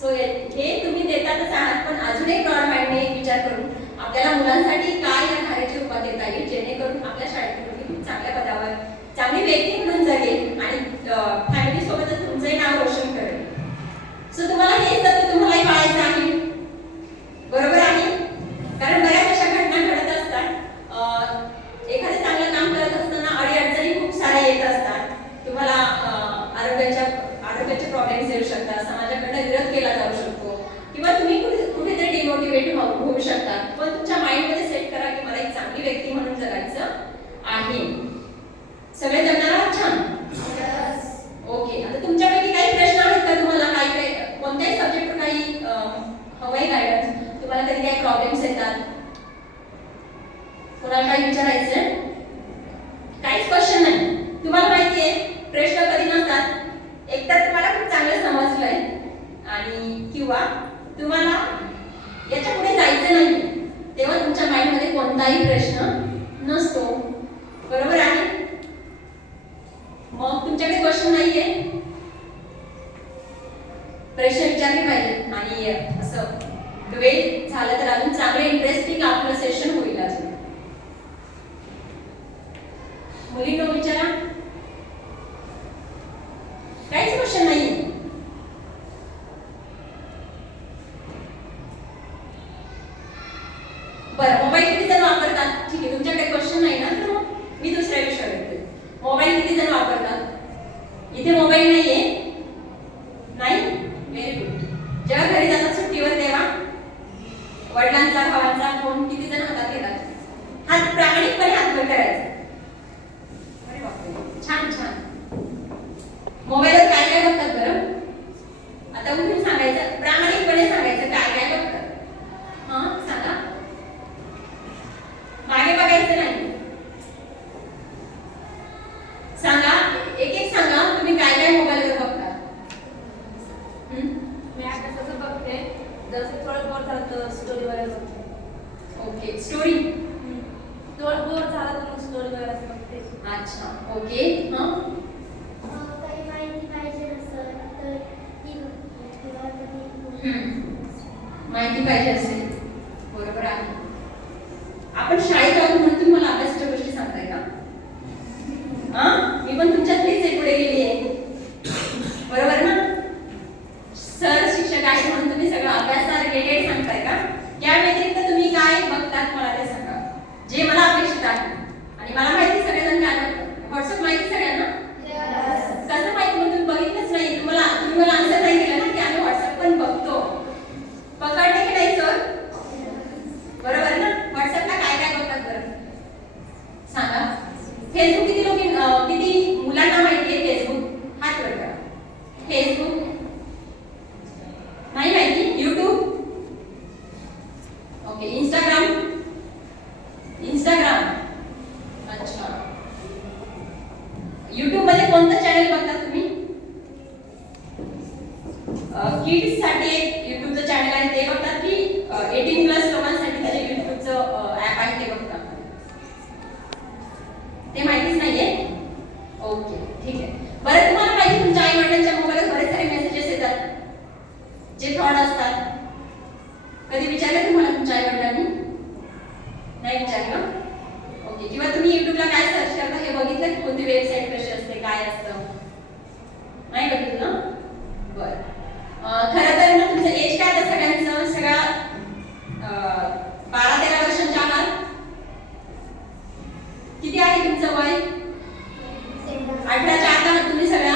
सो हे तुम्ही देतातच आहात, पण अजून एक ब्रॉड माइंडने विचार करून आपल्याला मुलांसाठी काय या धारेच्या रूपात देता येईल, जेणेकरून आपल्या शाळेतील मुलगी खूप चांगल्या पदावर चांगली व्यक्ती म्हणून जगेल आणि फॅमिली सोबतच तुमचंही नाव रोशन करेल. सो तुम्हाला हे तत्व तुम्हालाही पाळायचं आहे, बरोबर आहे. कारण बऱ्याच अशा घटना घडत असतात, एखादं चांगलं काम करत असताना अडीअडचणी खूप साऱ्या येत असतात. तुम्हाला आरोग्याचे प्रॉब्लेम्स येऊ शकतात, समाजाकडनं विरोध केला जाऊ शकतो, किंवा तुम्ही कुठेतरी डिमोटिवेट होऊ शकतात. पण तुमच्या माइंडमध्ये सेट करा की मला एक चांगली व्यक्ती म्हणून जगायचं आहे. सगळे जगणार आहात? छान. ओके. आता तुमच्यापैकी काही प्रश्न आहेत का तुम्हाला? कोणत्याही सब्जेक्टवर काही हवंय गायडन्स? तुम्हाला कधी काही प्रॉब्लेम्स येतात? कोणाला काही विचारायचंय? काहीच क्वेश्चन नाही. तुम्हाला माहिती आहे प्रश्न कधी नसतात. एकतर तुम्हाला खूप चांगलं समजलंय आणि किंवा तुम्हाला याच्या पुढे जायचं नाही, तेव्हा तुमच्या माइंडमध्ये कोणताही प्रश्न नसतो. बरोबर आहे? मग तुमच्याकडे क्वेश्चन नाहीये, प्रश्न विचारले पाहिजे आणि असं वेळ झालं तर अजून चांगलं इंटरेस्टिंग आपलं सेशन होईल. अजून मुलींनो विचारा. काहीच क्वेश्चन नाही. बरं, मोबाईल किती जण वापरतात? ठीक आहे, तुमच्याकडे क्वेश्चन नाही ना, तर मग मी दुसऱ्या विषयावर येते. मोबाईल किती जण वापरतात? इथे मोबाईल नाहीये? नाही? Very good. जेव्हा घरी जातात सुट्टीवर तेव्हा वडिलांचा भावांचा फोन किती जण हातात घेतात? हात प्रामाणिकपणे हात वर करायचा. अरे बापरे, छान छान. मोबाईलवर काय काय बघतात बरं? आता उठून सांगायचं, प्रामाणिकपणे सांगायचं काय काय बघतात. सांगा. मागे बघायचं नाही. सांगा, एक एक सांगा तुम्ही काय काय मोबाईलवर बघता. मी आता कसं बघते, जसं थोडं बोर झालं तर स्टोरी वगैरे बघते. Okay, story. थोडं बोर झालं तर मग स्टोरी वगैरे असं बघते. अच्छा, ओके. काही माहिती पाहिजे असेल तर ती किंवा माहिती पाहिजे असेल. बरोबर आहे. आपण शाळेत आहोत म्हणून तुम्ही मला अभ्यासाच्या गोष्टी सांगताय का? मी पण तुमच्यातलीच एक पुढे गेली आहे. बरोबर ना? सर शिक्षक आहे म्हणून तुम्ही सगळं अभ्यासा रिलेटेड सांगताय का? या व्यतिरिक्त तुम्ही काय बघतात मला ते सांगा, जे मला अपेक्षित आहे. आणि मला माहिती सगळेजण काय बघतात. व्हॉट्सअप माहिती सगळ्यांना? कसं माहिती? मग तुम्ही बघितलंच नाही. तुम्ही मला आन्सर नाही दिला ना की आम्ही व्हॉट्सअप पण बघतो. पकडले की नाही सर? बरोबर ना? व्हॉट्सअपला काय काय बघतात बरं सांगा. फेसबुक किती मुलांना माहिती आहे? फेसबुक हात वर करा. फेसबुक नाही माहिती? युट्यूब? ओके. इंस्टाग्राम? अच्छा. युट्यूब मध्ये कोणतं चॅनल बघता तुम्ही? किड्स साठी एक युट्यूबचं चॅनल आहे ते बघतात की 18+ लोकांसाठी जे युट्यूबचं ऍप आहे ते बघतात? ते माहितीच नाहीये? ओके, ठीक आहे. बरं, तुम्हाला माहिती तुमच्या आई वडिलांच्या मोबाईलवर बरेच सारे मेसेजेस येतात जे फ्रॉड असतात. कधी विचारलं तुम्हाला तुमच्या आई वडिलांनी? नाही विचारलं? ओके. किंवा तुम्ही युट्यूबला काय सर्च करता हे बघितलं की कोणती वेबसाईट कशी असते, काय असतं? नाही बघितलं ना? बरं. खरं तर ना तुमचं एज काय आता सगळ्यांचं? सगळ्या 12-13 वर्षांच्या आहात? किती आहे तुमचं वय? 18च्या आत आहात तुम्ही सगळ्या?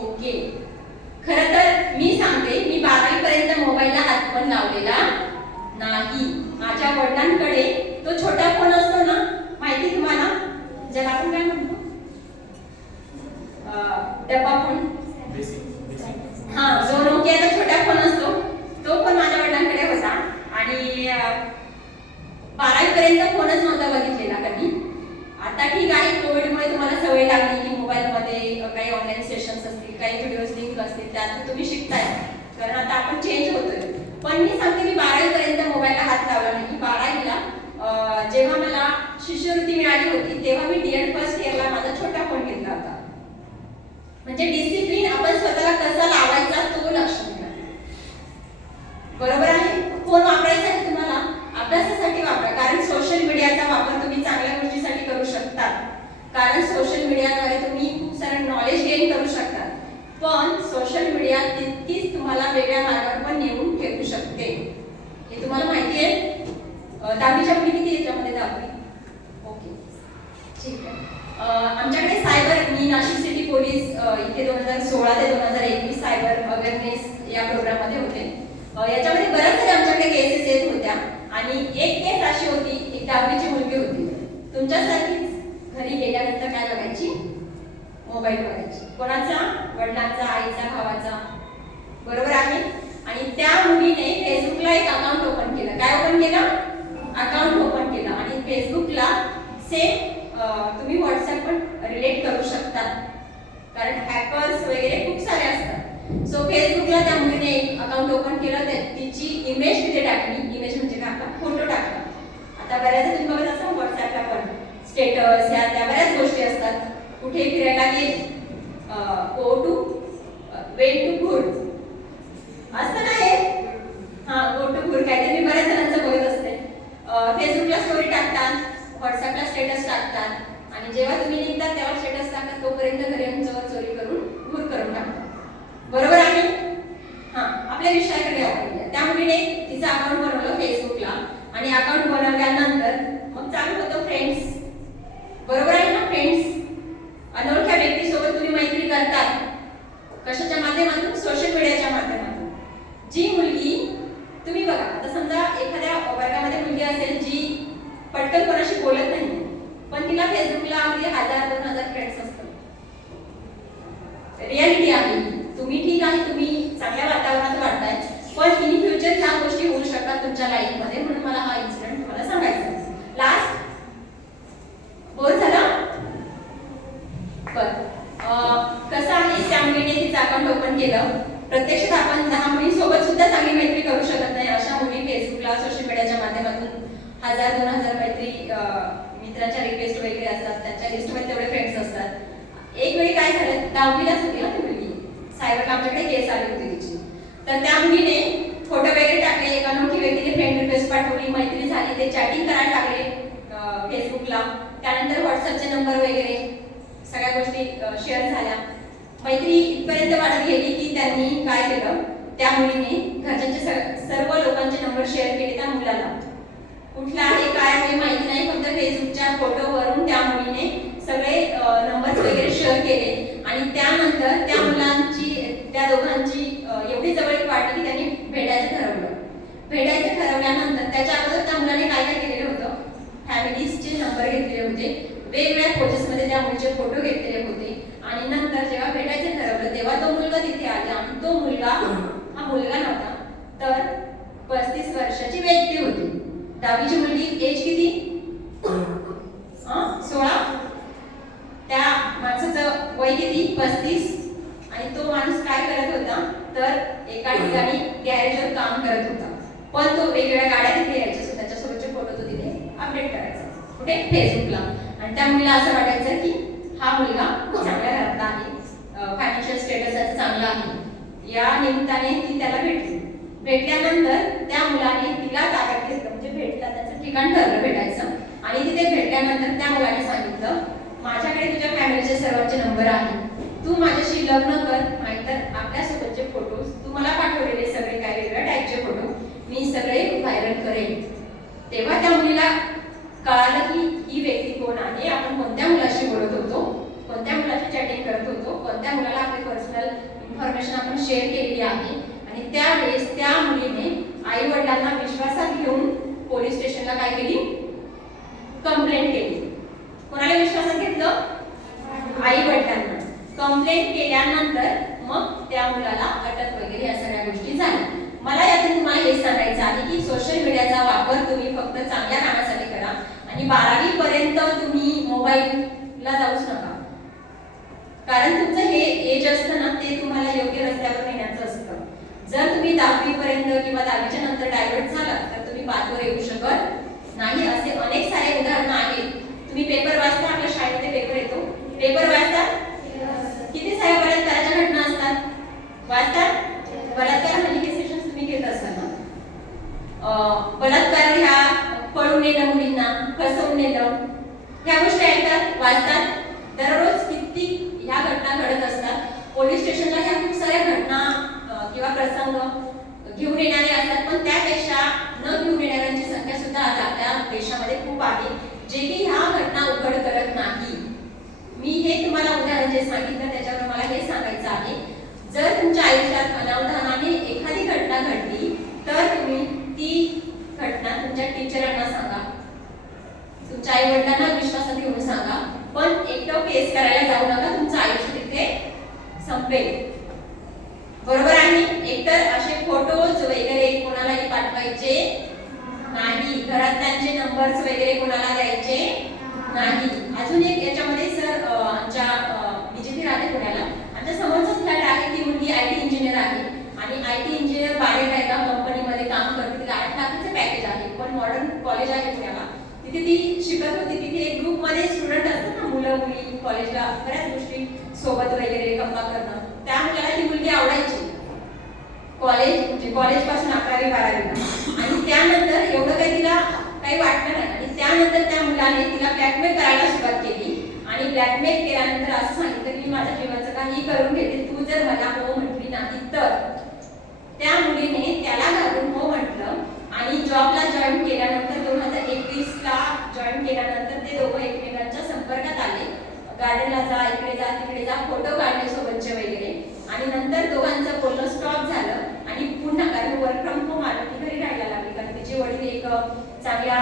ओके. खरं तर मी सांगते, मी 12वी पर्यंत मोबाईलला हात पण लावलेला नाही. माझ्या वडिलांकडे तो छोटा फोन असतो ना, माहिती तुम्हाला, ज्याला आपण काय म्हणतो? डब्बा फोन. जो नोकियाचा छोटा फोन असतो तो पण माझ्या वडिलांकडे होता. आणि 12वी पर्यंत फोनच नव्हता बघितलेला कधी. आता ठीक आहे, कोविडमुळे तुम्हाला सवय लागली की मोबाईलमध्ये काही ऑनलाईन सेशन्स असतील, काही व्हिडिओज लिंक असतील, त्यात तुम्ही शिकताय, कारण आता आपण चेंज होतोय. पण मी सांगते, मी 12वी पर्यंत मोबाईलला हात लावला नाही. 12वीला जेव्हा मला शिष्यवृत्ती मिळाली होती तेव्हा मी D.Ed फर्स्ट इयरला माझा छोटा फोन घेतला होता. म्हणजे डिसिप्लिन आपण स्वतःला कसा लावायचा तो लक्ष दिला. बरोबर आहे? फोन वापरायचा तुम्हाला अभ्यासासाठी वापरा, कारण सोशल मीडियाचा वापर तुम्ही चांगल्या गोष्टीसाठी करू शकता. कारण सोशल मीडियाद्वारे तुम्ही खूप सारे नॉलेज गेन करू शकता. पण सोशल मीडिया तितकीच तुम्हाला वेगळ्या मार्गावर पण नेऊन ठेवू शकते. हे तुम्हाला माहिती आहे? 10वीच्या मुली किती याच्यामध्ये? 10वी. ओके, ठीक आहे. आमच्याकडे सायबर, मी नाशिक सिटी पोलीस इथे 2016 ते 2021 सायबर अवेअरनेस या प्रोग्राममध्ये होते. याच्यामध्ये बऱ्याच साऱ्या आमच्याकडे केसेस येत होत्या आणि एक केस अशी होती, एक 10वीची मुलगी होती. तुमच्यासारखीच घरी गेल्यानंतर काय बघायची? मोबाईल बघायची. कोणाचा? वडिलांचा, आईचा, भावाचा. बरोबर आहे? आणि त्या मुलीने फेसबुकला एक अकाउंट ओपन केलं. काय ओपन केलं? अकाउंट ओपन केलं. आणि फेसबुकला सेम तुम्ही व्हॉट्सअप पण रिलेट करू शकता, कारण हॅकर्स वगैरे खूप सारे असतात. सो फेसबुकला त्या मुलीने एक अकाउंट ओपन केलं, तिची इमेज तिथे टाकली. इमेज म्हणजे काय? आपला फोटो टाकला. आता बऱ्याचदा तुम्ही बघत असाल व्हॉट्सअपला पण स्टेटस ह्या त्या बऱ्याच गोष्टी असतात. कुठे फिरायला गेली, go to when to good असतं ना हे, गो टू गुड काहीतरी मी बऱ्याच जणांचं बघत असते. फेसबुकला स्टोरी टाकतात, व्हॉट्सअपला स्टेटस टाकतात, आणि जेव्हा तुम्ही निघता तेव्हा स्टेटस टाकतात, तोपर्यंत घरी आमच्यावर चोरी करून घूर करून टाकतात. बरोबर आहे? आपल्या विषयाकडे आपण त्या मुलीने तिचं अकाउंट बनवलं फेसबुकला, आणि अकाउंट बनवल्यानंतर मग चालू होतं फ्रेंड्स. बरोबर आहे ना? फ्रेंड्स, अनोळख्या व्यक्तीसोबत तुम्ही मैत्री करतात. कशाच्या माध्यमातून? सोशल मीडियाच्या माध्यमातून. जी मुलगी तुम्ही बघा, आता समजा एखाद्या वर्गामध्ये मुलगी असेल जी पटकन कोणाशी बोलत नाही, पण तिला फेसबुकला अगदी 1000-2000 फ्रेंड्स असतात. रियालिटी आहे. तुम्ही ठीक आहे, तुम्ही चांगल्या वातावरणात वाढताय, पण इन फ्युचर ह्या गोष्टी होऊ शकतात तुमच्या लाईफमध्ये, म्हणून मला हा इन्सिडेंट तुम्हाला सांगायचा. लास्ट बोर झाला पण कसं आहे, त्या मुलीने तिचं अकाउंट ओपन केलं. प्रत्यक्षात आपण 10 मुलींसोबत सुद्धा चांगली मैत्री करू शकत नाही. अशा मुली फेसबुकला सोशल मीडियाच्या माध्यमातून 1000-2000 मैत्री मित्राच्या रिक्वेस्ट वगैरे असतात, त्यांच्या लिस्टमध्ये तेवढे फ्रेंड्स असतात. एक वेळी काय झालं, 10वीलाच होती ना ती मुलगी, सायबर आमच्याकडे केस आली होती तिची. तर त्या मुलीने फोटो वगैरे टाकले, एका अनोळखी व्यक्तीने फ्रेंड रिक्वेस्ट पाठवली, मैत्री झाली, ते चॅटिंग करायला लागले फेसबुकला. त्यानंतर व्हॉट्सअपचे नंबर वगैरे सगळ्या गोष्टी शेअर झाल्या. मैत्री इथपर्यंत वाढत गेली की त्यांनी काय केलं, त्या मुलीने घरच्यांचे सर्व लोकांचे नंबर शेअर केले त्या मुलाला. कुठला आहे काय आहे माहिती नाही, फक्त फेसबुकच्या फोटोवरून त्या मुलीने सगळे नंबर्स वगैरे शेअर केले. आणि त्यानंतर त्या मुलांची, त्या दोघांची एवढी जवळीक वाटली की त्यांनी भेटायचं ठरवलं. भेटायचं ठरवल्यानंतर त्याच्या अगोदर त्या मुलाने काय काय केलेलं होतं, फॅमिलीजचे नंबर घेतलेले होते, वेगवेगळ्या पोजेसमध्ये त्या मुलीचे फोटो घेतलेले होते. आणि नंतर जेव्हा भेटायचं ठरवलं तेव्हा तो मुलगा तिथे आला, आणि तो मुलगा हा मुलगा नव्हता, तर 35 वर्षाची व्यक्ती होती. 10वीची मुलगी, एज किती? 16. त्या माणसाचं वय किती? 35. आणि तो माणूस काय करत होता, तर एका ठिकाणी गॅरेजवर काम करत होता, पण तो वेगवेगळ्या गाड्या तिथे यायच्या, त्याच्यासोबतचे फोटो तो तिथे अपडेट करायचा. कुठे? फेसबुकला. आणि त्या मुलीला असं वाटायचं की हा मुलगा चांगल्या घरातला आहे, फायनान्शियल स्टेटस चांगला आहे. या निमित्ताने ती त्याला भेटली. भेटल्यानंतर त्या मुलाने तिला ताब्यात घेतलं, म्हणजे भेटला, त्याचं ठिकाण ठरलं भेटायचं. आणि तिथे भेटल्यानंतर त्या मुलाने सांगितलं, माझ्याकडे तुझ्या फॅमिलीचे सर्वांचे नंबर आहे, तू माझ्याशी लग्न कर, नाहीतर आपल्यासोबतचे फोटोज तू मला पाठवलेले सगळे काय वेगळ्या टाईपचे फोटो मी सगळे व्हायरल करेन. तेव्हा त्या मुलीला कळालं की ही व्यक्ती कोण आहे, आपण कोणत्या मुलाशी बोलत होतो, कोणत्या मुलाशी चॅटिंग करत होतो, कोणत्या मुलाला आपली पर्सनल इन्फॉर्मेशन आपण शेअर केलेली आहे. आणि त्यावेळेस त्या मुलीने आई वडिलांना विश्वासात घेऊन पोलीस स्टेशनला काय केली, कंप्लेंट केली. कोणाला विश्वासात घेतलं? आई वडिलांना. कंप्लेंट केल्यानंतर मग त्या मुलाला अटक वगैरे या सगळ्या गोष्टी झाल्या. मला यातून तुम्हाला हे सांगायचं आहे की सोशल मीडियाचा वापर तुम्ही फक्त चांगल्या कामासाठी करा, आणि 12वी पर्यंत तुम्ही मोबाईलला जाऊच नका, कारण तुमचं हे एज असतं ना, ते तुम्हाला योग्य रस्त्यावर नेण्याचं असतं. जर तुम्ही 10वी पर्यंत किंवा 10वीच्या नंतर डायव्हर्ट झालात तर तुम्ही पाथवर येऊ शकत नाही. असे अनेक सारे उदाहरणं आहेत. तुम्ही पेपर वाचता, आपल्या शाळेमध्ये पेपर येतो, पेपर वाचता, किती साऱ्या बलात्काराच्या घटना असतात, वाचतात. बलात्कार म्हणजे सेशन्स तुम्ही घेत असाल ना, बलात्कार ह्या पळून नेणं, मुलींना फसवून नेणं, ह्या गोष्टी ऐकतात, वाचतात. दररोज किती ह्या घटना घडत असतात. पोलीस स्टेशनला ह्या खूप साऱ्या घटना किंवा प्रसंग घेऊन येणारे असतात, पण त्यापेक्षा न घेऊन येणाऱ्यांची संख्या सुद्धा आज आपल्या देशामध्ये खूप आहे, जे की ह्या घटना उघड करत नाही. मी हे तुम्हाला उदाहरण जे सांगितलं त्याच्यावर मला हे सांगायचं आहे, जर तुमच्या आयुष्यात अनावधानाने एखादी घटना घडली तर तुम्ही ती घटना तुमच्या टीचरांना सांगा, तुमच्या आई वडिलांना विश्वासात घेऊन सांगा, पण एकटं केस करायला जाऊ नका, तुमचं आयुष्य तिथे संपेल. बरोबर आहे. एकतर असे फोटोज वगैरे कोणालाही पाठवायचे नाही, घरातल्यांचे नंबर्स वगैरे कोणाला द्यायचे नाही. अजून एक याच्यामध्ये सर आमच्या मी जिथे राहते पुण्याला, आमच्या समोरचा फ्लॅट आहे, ती मुलगी IT इंजिनियर आहे आणि IT इंजिनियर बाहेर आहे का कंपनीमध्ये काम करते, तिला 8 लाखाचे पॅकेज आहे, पण मॉडर्न कॉलेज आहे पुण्याला, तिथे ती शिकत होती. तिथे एक ग्रुपमध्ये स्टुडंट असतात ना, मुलं मुली कॉलेजला बऱ्याच गोष्टी सोबत वगैरे गप्पा करणं, त्या मुलाला ती मुलगी आवडायची कॉलेज म्हणजे कॉलेज पासून 11वी 12वीला. आणि त्यानंतर एवढं काही तिला काही वाटलं नाही आणि त्यानंतर त्या मुलाने तिला ब्लॅकमेल करायला सुरुवात केली आणि ब्लॅकमेल केल्यानंतर असं सांगितलं की माझ्या जीवाचं काही करून घेते, तू जर मला हो म्हटली नाही तर. त्या मुलीने त्याला घालून हो म्हटलं आणि जॉबला जॉईन केल्यानंतर 2021ला जॉईन केल्यानंतर ते दोघं एकमेकांच्या संपर्कात आले. गार्डनला जा, इकडे जा, तिकडे जा, फोटो काढले सोबतचे वगैरे आणि नंतर दोघांचं बोलणं स्टॉप झालं आणि पुन्हा कारण वर्क फ्रॉम होम आलं, ती घरी राहायला लागली कारण तिचे वडील एक चांगल्या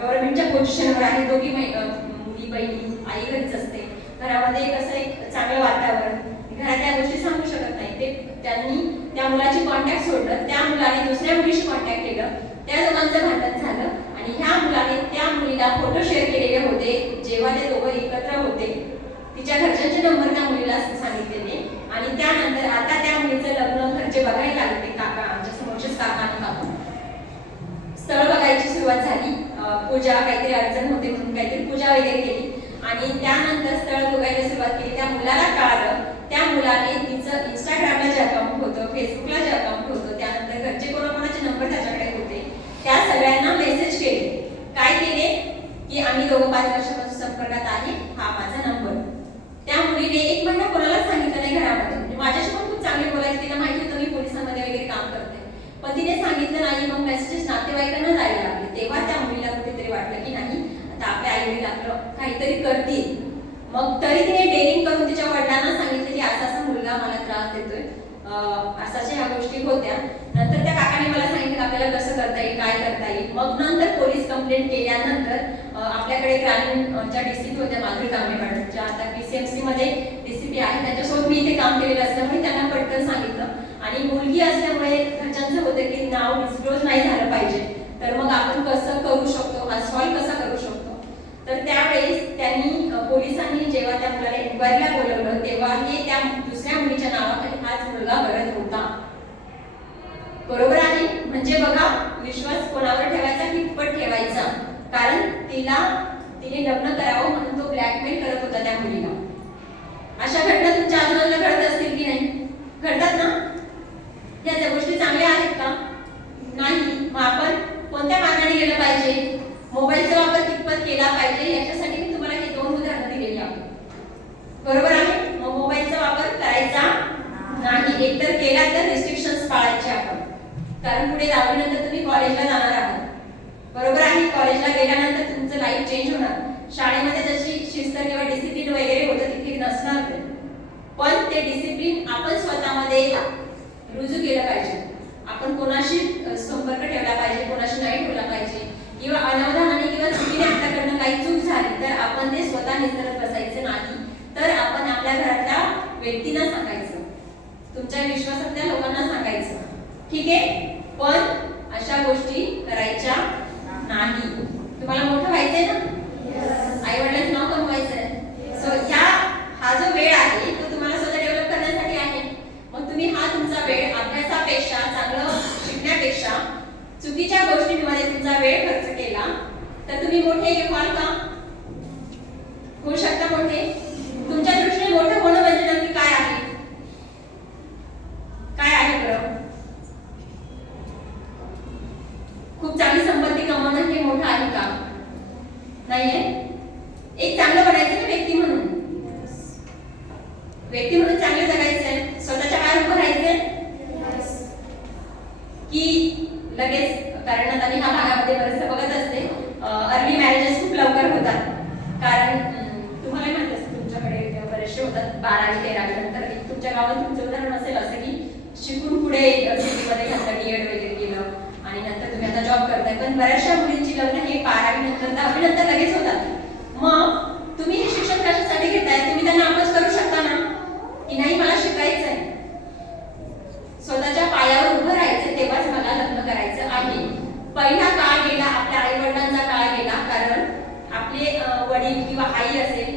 गव्हर्नमेंटच्या पोझिशनवर आहे. दोघी मुली बहिणी, आई घरीच असते, घरामध्ये कसं एक चांगलं वातावरण, घरात त्या गोष्टी सांगू शकत नाही. ते त्यांनी त्या मुलाची कॉन्टॅक्ट सोडलं, त्या मुलाने दुसऱ्या मुलीशी कॉन्टॅक्ट केलं, त्या दोघांचं भांडण झालं आणि ह्या मुलाने त्या मुलीला फोटो शेअर केलेले होते जेव्हा ते दोघं एकत्र होते. तिच्या घरच्यांचे नंबर त्या मुलीला सांगितलेले आणि त्यानंतर आता त्या मुलीचं लग्न घरचे बघायला लागले. काका आमच्या समोरचेच काका आणि काका स्थळ बघायची सुरुवात झाली. पूजा काहीतरी अडचण होते म्हणून काहीतरी पूजा वगैरे केली आणि त्यानंतर स्थळ बघायला सुरुवात केली. त्या मुलाला कळालं, त्या मुलाने तिचं इंस्टाग्रामला जे अकाउंट होतं, फेसबुकला जे अकाउंट होतं, त्यानंतर घरचे कोणाकोणाचे नंबर त्याच्याकडे होते, त्या सगळ्यांना मेसेज केले. काय केले की आम्ही दोघं 5 वर्षापासून संपर्कात आहे, हा माझा नंबर. त्या मुलीने 1 महिना कोणालाच सांगितलं नाही घरामध्ये, म्हणजे माझ्याशी पण खूप चांगली बोलायची, तिला माहिती होतं मी पोलिसांमध्ये वगैरे काम करते, पण तिने सांगितलं नाही. मग मेसेजेस नातेवाईकांना जायला लागले, तेव्हा त्या मुलीला कुठेतरी वाटलं की नाही आता आपल्या आईवडील आपलं काहीतरी करतील. मग तरी तिने डेअरिंग करून तिच्या वडिलांना सांगितलं की असा असा मुलगा मला त्रास देतोय, असाच्या ह्या गोष्टी होत्या. नंतर त्या काकाने मला सांगितलं आपल्याला कसं करता येईल, काय करता येईल. मग नंतर पोलीस कंप्लेंट केल्यानंतर आपल्याकडे ग्रामीणच्या डीसीपी होत्या माधुरी कांबळे मॅडम, ज्या आता PCMC मध्ये डीसीपी आहे, त्यांच्यासोबत मी इथे काम केलेलं असल्यामुळे त्यांना पटकन सांगितलं. आणि मुलगी असल्यामुळे घरच्यांचं होतं की नाव डिस्क्लोज नाही झालं पाहिजे, तर मग आपण कसं करू शकतो, हा सॉल्व्ह कसा करू शकतो. तर त्यावेळेस त्यांनी पोलिसांनी जेव्हा त्या मुलाला इन्क्वायरीला बोलवलं तेव्हा हे त्या दुसऱ्या मुलीच्या नावाखाली हाच मुलगा बरत होता. बरोबर आहे. म्हणजे बघा विश्वास कोणावर ठेवायचा, कितपत ठेवायचा, कारण तिने लग्न करावं म्हणून तो ब्लॅकमेल करत होता त्या मुलीला. अशा घटना तुमच्या आजूबाजूला घडत असतील की नाही? घडतात ना? या गोष्टी चांगल्या आहेत का? नाही. मग आपण कोणत्या मार्गाने गेलं पाहिजे, मोबाईलचा वापर कितपत केला पाहिजे, याच्यासाठी मी तुम्हाला हे 2 उदाहरणं दिलेली आहेत. बरोबर आहे. मग मोबाईलचा वापर करायचा नाही, एकतर केला तर रिस्ट्रिक्शन्स पाळायचे आपण, कारण पुढे 10वी नंतर तुम्ही कॉलेजला जाणार आहात. बरोबर आहे. कॉलेजला गेल्यानंतर तुमचं लाईफ चेंज होणार. शाळेमध्ये जशी शिस्त किंवा डिसिप्लिन वगैरे होतं तिथे नसणार ते, पण ते डिसिप्लिन आपण स्वतःमध्ये रुजू केलं पाहिजे. आपण कोणाशी संपर्क ठेवला पाहिजे, कोणाशी नाही ठेवला पाहिजे, किंवा अनावधानाने किंवा चुकीने आपल्याकडनं काही चूक झाली तर आपण ते स्वतः निस्तरत बसायचं नाही, तर आपण आपल्या घरातल्या व्यक्तींना सांगायचं, तुमच्या विश्वासातल्या लोकांना सांगायचं. ठीक आहे. पण अशा गोष्टी करायच्या नाही. तुम्हाला मोठं व्हायचंय ना, आई वडिलांचं नाव कमवायचंय. सो हा जो वेळ आहे तो तुम्हाला स्वतः डेव्हलप करण्यासाठी आहे. मग तुम्ही हा तुमचा वेळ अभ्यासापेक्षा, चांगलं शिकण्यापेक्षा चुकीच्या गोष्टींमध्ये तुमचा वेळ खर्च केला तर तुम्ही मोठे व्हाल का? होऊ शकता मोठे? तुमच्या दृष्टीने मोठं होणं म्हणजे नक्की काय आहे? काय आहे बरं? खूप चांगली संपत्ती कमवणं हे मोठं आहे का? नाहीये. एक चांगलं बनायचं ना व्यक्ती म्हणून, व्यक्ती म्हणून चांगलं जगायचंय, स्वतःच्या पायावर उभं राहायचंय की लगेच. कारण आता मी ह्या भागामध्ये बरेचसे बघत असते अर्ली मॅरेजेस खूप लवकर होतात, कारण तुम्हाला माहिती असतं तुमच्याकडे बरेचसे होतात 12वी 13वी नंतर. तुमच्या गावात तुमचं उदाहरण असेल असं की शिकून पुढे सिटीमध्ये घातलं, DED वगैरे केलं आणि नंतर तुम्ही आता जॉब करताय, पण बऱ्याचशा मुलींची लग्न हे 12वी नंतर 10वी नंतर लगेच होतात. मग तुम्ही हे शिक्षण कशासाठी घेताय? तुम्ही त्यांना अभ्यास करू शकता ना की नाही मला शिकायचंय. कारण आपले वडील किंवा आई असेल,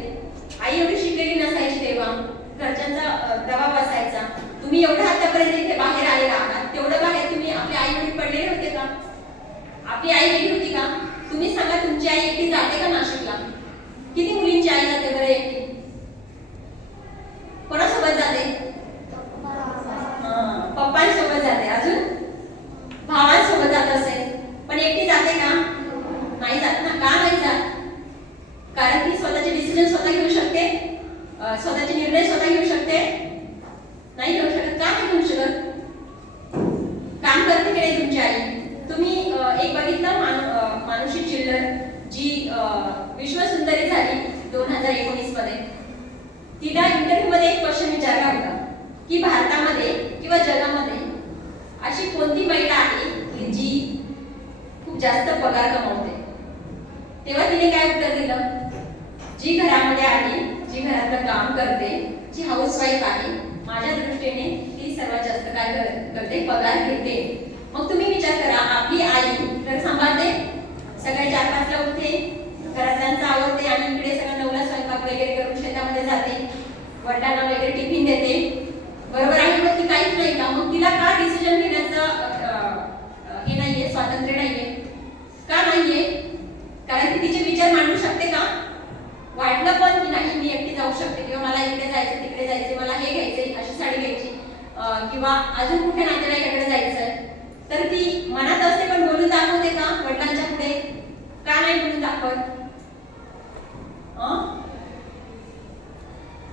आई एवढी शिकलेली नसायची तेव्हा, घरच्यांचा दबाव असायचा. तुम्ही एवढं आतापर्यंत इथे बाहेर आलेला आहात, तेवढं बाहेर तुम्ही आपले आई वडील पडलेले होते का? आपली आई गेली होती का? तुम्ही सांगा, तुमची आई एकटी जाते का नाशिकला? किती मुलींची आई जाते बरं एकटी? कोणासोबत जाते? पप्पांसोबत जाते. अजून भावांसोबत जात असेल, पण एकटी जाते का? नाही जात ना. का नाही जात? कारण ती स्वतःचे डिसिजन स्वतः घेऊ शकते, स्वतःचे निर्णय स्वतः घेऊ शकते. नाही घेऊ शकत. का नाही घेऊ शकत? काम करते की नाही तुमची आई? तुम्ही एक बघितलं मानुषी चिल्लर, जी विश्वसुंदरी झाली 2019 मध्ये. तिला इंटरव्ह्यू मध्ये एक क्वेश्चन विचारला होता की भारतामध्ये किंवा जगामध्ये अशी कोणती महिला आहे की जी खूप जास्त पगार कमवते? तेव्हा तिने काय उत्तर दिलं? जी घरामध्ये आहे, जी घरातलं काम करते, जी हाऊसवाईफ आहे, माझ्या दृष्टीने ती सर्वात जास्त काय करते? पगार घेते. मग तुम्ही विचार करा, आपली आई घर सांभाळते, सकाळी 4-5 ला उठते, घरातल्यांचं आवरते आणि इकडे सगळं 9ला स्वयंपाक वगैरे करून शेतामध्ये जाते, वडिलांना वगैरे टिफिन देते, बरोबर आहे? मग ती काहीच नाही का? मग तिला का डिसिजन घेण्याचं हे नाहीये, स्वातंत्र्य नाहीये? का नाहीये? कारण ती तिचे विचार मांडू शकते का? वाटलं पण की नाही मी एकटी जाऊ शकते, किंवा मला इकडे जायचं, तिकडे जायचं, मला हे घ्यायचंय, अशी साडी घ्यायची, किंवा अजून कुठे नातेवाईकाकडे जायचंय, तर ती मनात असते पण बोलून दाखवते का वडिलांच्या पुढे? का नाही बोलून दाखवत?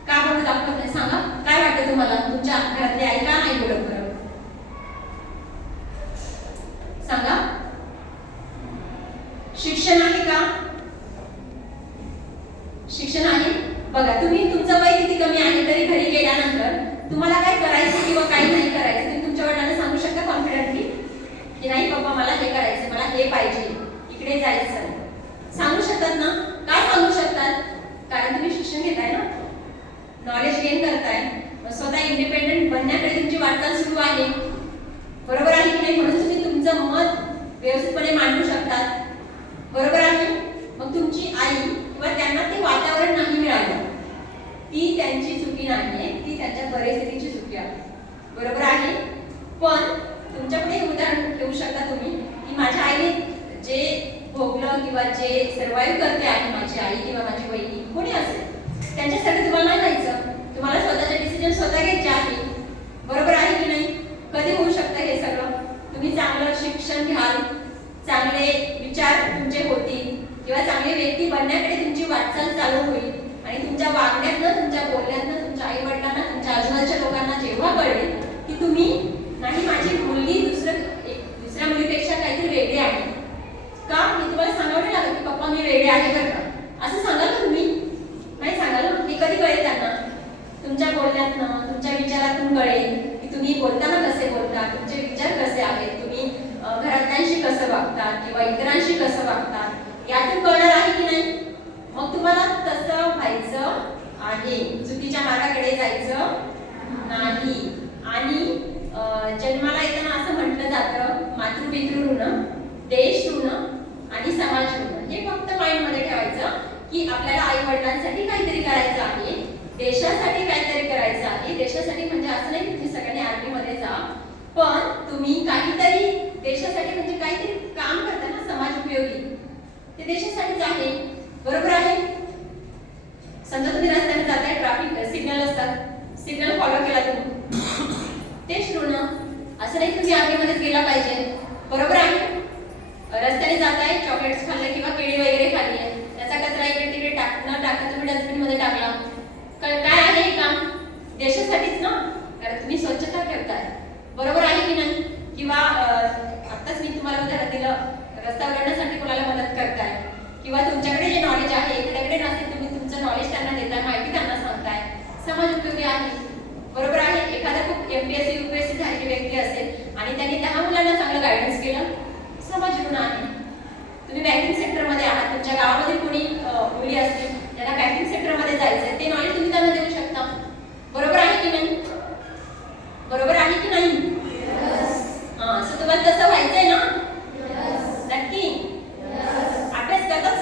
का बोलून दाखवत नाही? सांगा, काय वाटतं तुम्हाला? तुमच्या घरातली आई का नाही बोलत बरं? सांगा. शिक्षण आहे का? शिक्षण आहे. बघा, तुम्ही तुमचं वय किती कमी आहे तरी घरी गेल्यानंतर तुम्हाला काय करायचं किंवा काही नाही करायचं, तुम्ही तुमच्या वडिलांना सांगू शकता कॉन्फिडेंटली की नाही पप्पा मला हे करायचं, मला हे पाहिजे, इकडे जायचं? सांगू शकतात ना? काय सांगू शकतात? कारण तुम्ही शिक्षण घेताय ना, नॉलेज गेन करताय, स्वतः इंडिपेंडेंट बनण्याकडे तुमची वाटचाल सुरू आहे, बरोबर आहे की नाही? म्हणून तुम्ही तुमचं मत व्यवस्थितपणे मांडू शकतात, बरोबर आहे? मग तुमची आई किंवा त्यांना ते वातावरण नाही मिळालं, ती त्यांची चुकी नाहीये, ती त्यांच्या परिस्थितीची चुकी आहे, बरोबर आहे? पण तुमच्याकडे उदाहरण ठेवू शकता तुम्ही की माझ्या आईने जे भोगलं किंवा जे सर्वाइव्ह करते आहे माझी आई किंवा माझी बहिणी, कोणी असेल, त्यांच्यासाठी तुम्हाला नाही जायचं, तुम्हाला स्वतःचे डिसिजन स्वतः घ्यायचे आहे, बरोबर आहे की नाही? कधी होऊ शकतं हे सगळं? तुम्ही चांगलं शिक्षण घ्याल, चांगले विचार तुमचे होतील, किंवा चांगली व्यक्ती बनण्याकडे तुमची वाटचाल चालू होईल, आणि तुमच्या वागण्यातनं, तुमच्या बोलण्यातनं तुमच्या आई वडिलांना, तुमच्या आजूबाजूच्या लोकांना जेव्हा कळेल की तुम्ही नाही, माझी मुलगी दुसऱ्या मुलीपेक्षा काहीतरी वेगळी आहे का, मी तुम्हाला सांगावं नाही लागत की पप्पा मी वेगळे आहे बरं का, असं सांगाल ना तुम्ही? नाही सांगाल ना? हे कधी कळेल त्यांना? तुमच्या बोलण्यातनं, तुमच्या विचारातून कळेल की तुम्ही बोलताना कसे बोलता, तुमचे विचार कसे आहेत, तुम्ही घरातल्यांशी कसं वागतात किंवा इतरांशी कसं वागतात, यातून कळणार आहे की नाही? मग तुम्हाला तसं व्हायचं आहे, चुकीच्या मार्गाकडे जायचं नाही. आणि जन्माला येताना असं म्हटलं जातं, मातृपितृ ऋण, देश ऋण आणि समाज ऋण. हे फक्त माइंड मध्ये ठेवायचं की आपल्याला आई वडिलांसाठी काहीतरी करायचं आहे, देशासाठी काहीतरी करायचं आहे. देशासाठी म्हणजे असं नाही की तुम्ही सगळ्यांनी आर्मी मध्ये जा, पण तुम्ही काहीतरी देशासाठी म्हणजे काहीतरी काम करता ना समाज उपयोगी, ते देशासाठीच आहे, बरोबर आहे? समजा तुम्ही रस्त्याने जाताय, ट्रॅफिक सिग्नल असतात, सिग्नल फॉलो केला तुम्ही, तेच ऋण. असं नाही तुम्ही आर्मीमध्येच गेला पाहिजे, बरोबर आहे? रस्त्याने जाताय, चॉकलेट्स खाल्ले किंवा केळी वगैरे खाल्ली आहे, त्याचा कचरा इकडे तिकडे न टाकता तुम्ही डस्टबिन मध्ये टाकला, काय आहे हे काम? देशासाठीच ना, कारण तुम्ही स्वच्छता ठेवताय, बरोबर आहे की नाही? किंवा आताच मी तुम्हाला उदाहरण दिलं, रस्ता उघडण्यासाठी कोणाला मदत करताय, किंवा तुमच्याकडे जे नॉलेज आहे एखाद्याकडे नसेल, तुम्ही तुमचं नॉलेज त्यांना देताय, माहिती त्यांना सांगताय, समाज उपयोगी आहे, बरोबर आहे? एखादा खूप MPSC UPSC झालेली व्यक्ती असेल आणि त्यांनी 10 मुलांना चांगलं गायडन्स केलं, समाज ऋण आहे. तुम्ही बँकिंग सेक्टरमध्ये आहात, तुमच्या गावामध्ये कोणी मुली असतील त्यांना बँकिंग सेक्टरमध्ये जायचंय, ते नॉलेज तुम्ही त्यांना देऊ शकता, बरोबर आहे की नाही? बरोबर आहे की नाही? तुम्हाला तसं व्हायचंय ना? नक्की अभ्यास करतात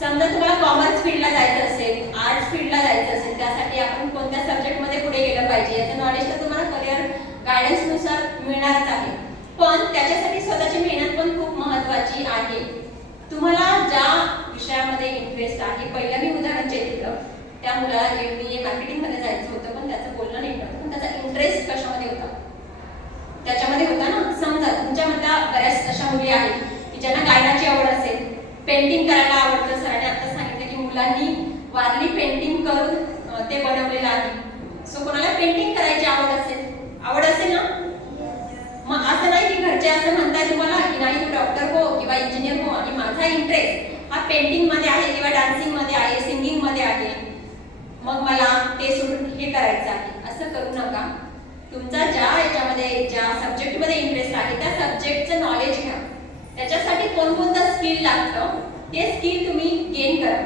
समजा तुम्हाला कॉमर्स फील्डला जायचं असेल, आर्ट्स फील्डला जायचं असेल, त्यासाठी आपण कोणत्या सब्जेक्टमध्ये पुढे गेलं पाहिजे याचं नॉलेज तर तुम्हाला करिअर गायडन्सनुसार मिळणारच आहे. पण त्याच्यासाठी स्वतःची मेहनत पण खूप महत्त्वाची आहे. तुम्हाला ज्या विषयामध्ये इंटरेस्ट आहे, पहिलं मी उदाहरण जे दिलं त्या मुलाला MBA मार्केटिंगमध्ये जायचं होतं, पण त्याचं बोलणं नाही कळत, पण त्याचा इंटरेस्ट कशामध्ये होता? त्याच्यामध्ये होता ना. समजा तुमच्यामधल्या बऱ्याच अशा मुली आहेत की ज्यांना गायनाची आवड असेल, पेंटिंग करायला आवडतं. सरांनी आता सांगितलं की मुलांनी वारली पेंटिंग करून ते बनवलेलं आहे. सो कोणाला पेंटिंग करायची आवड असेल ना, मग असं नाही की घरचे असं म्हणताय तुम्हाला की नाही तू डॉक्टर हो किंवा इंजिनियर हो आणि माझा इंटरेस्ट हा पेंटिंग मध्ये आहे किंवा डान्सिंग मध्ये आहे, सिंगिंग मध्ये आहे, मग मला ते सोडून हे करायचं आहे, असं करू नका. तुमचा ज्या सब्जेक्टमध्ये इंटरेस्ट आहे त्या सब्जेक्टचं नॉलेज घ्या. त्याच्यासाठी कोणकोणतं स्किल लागतं ते स्किल तुम्ही गेन करा.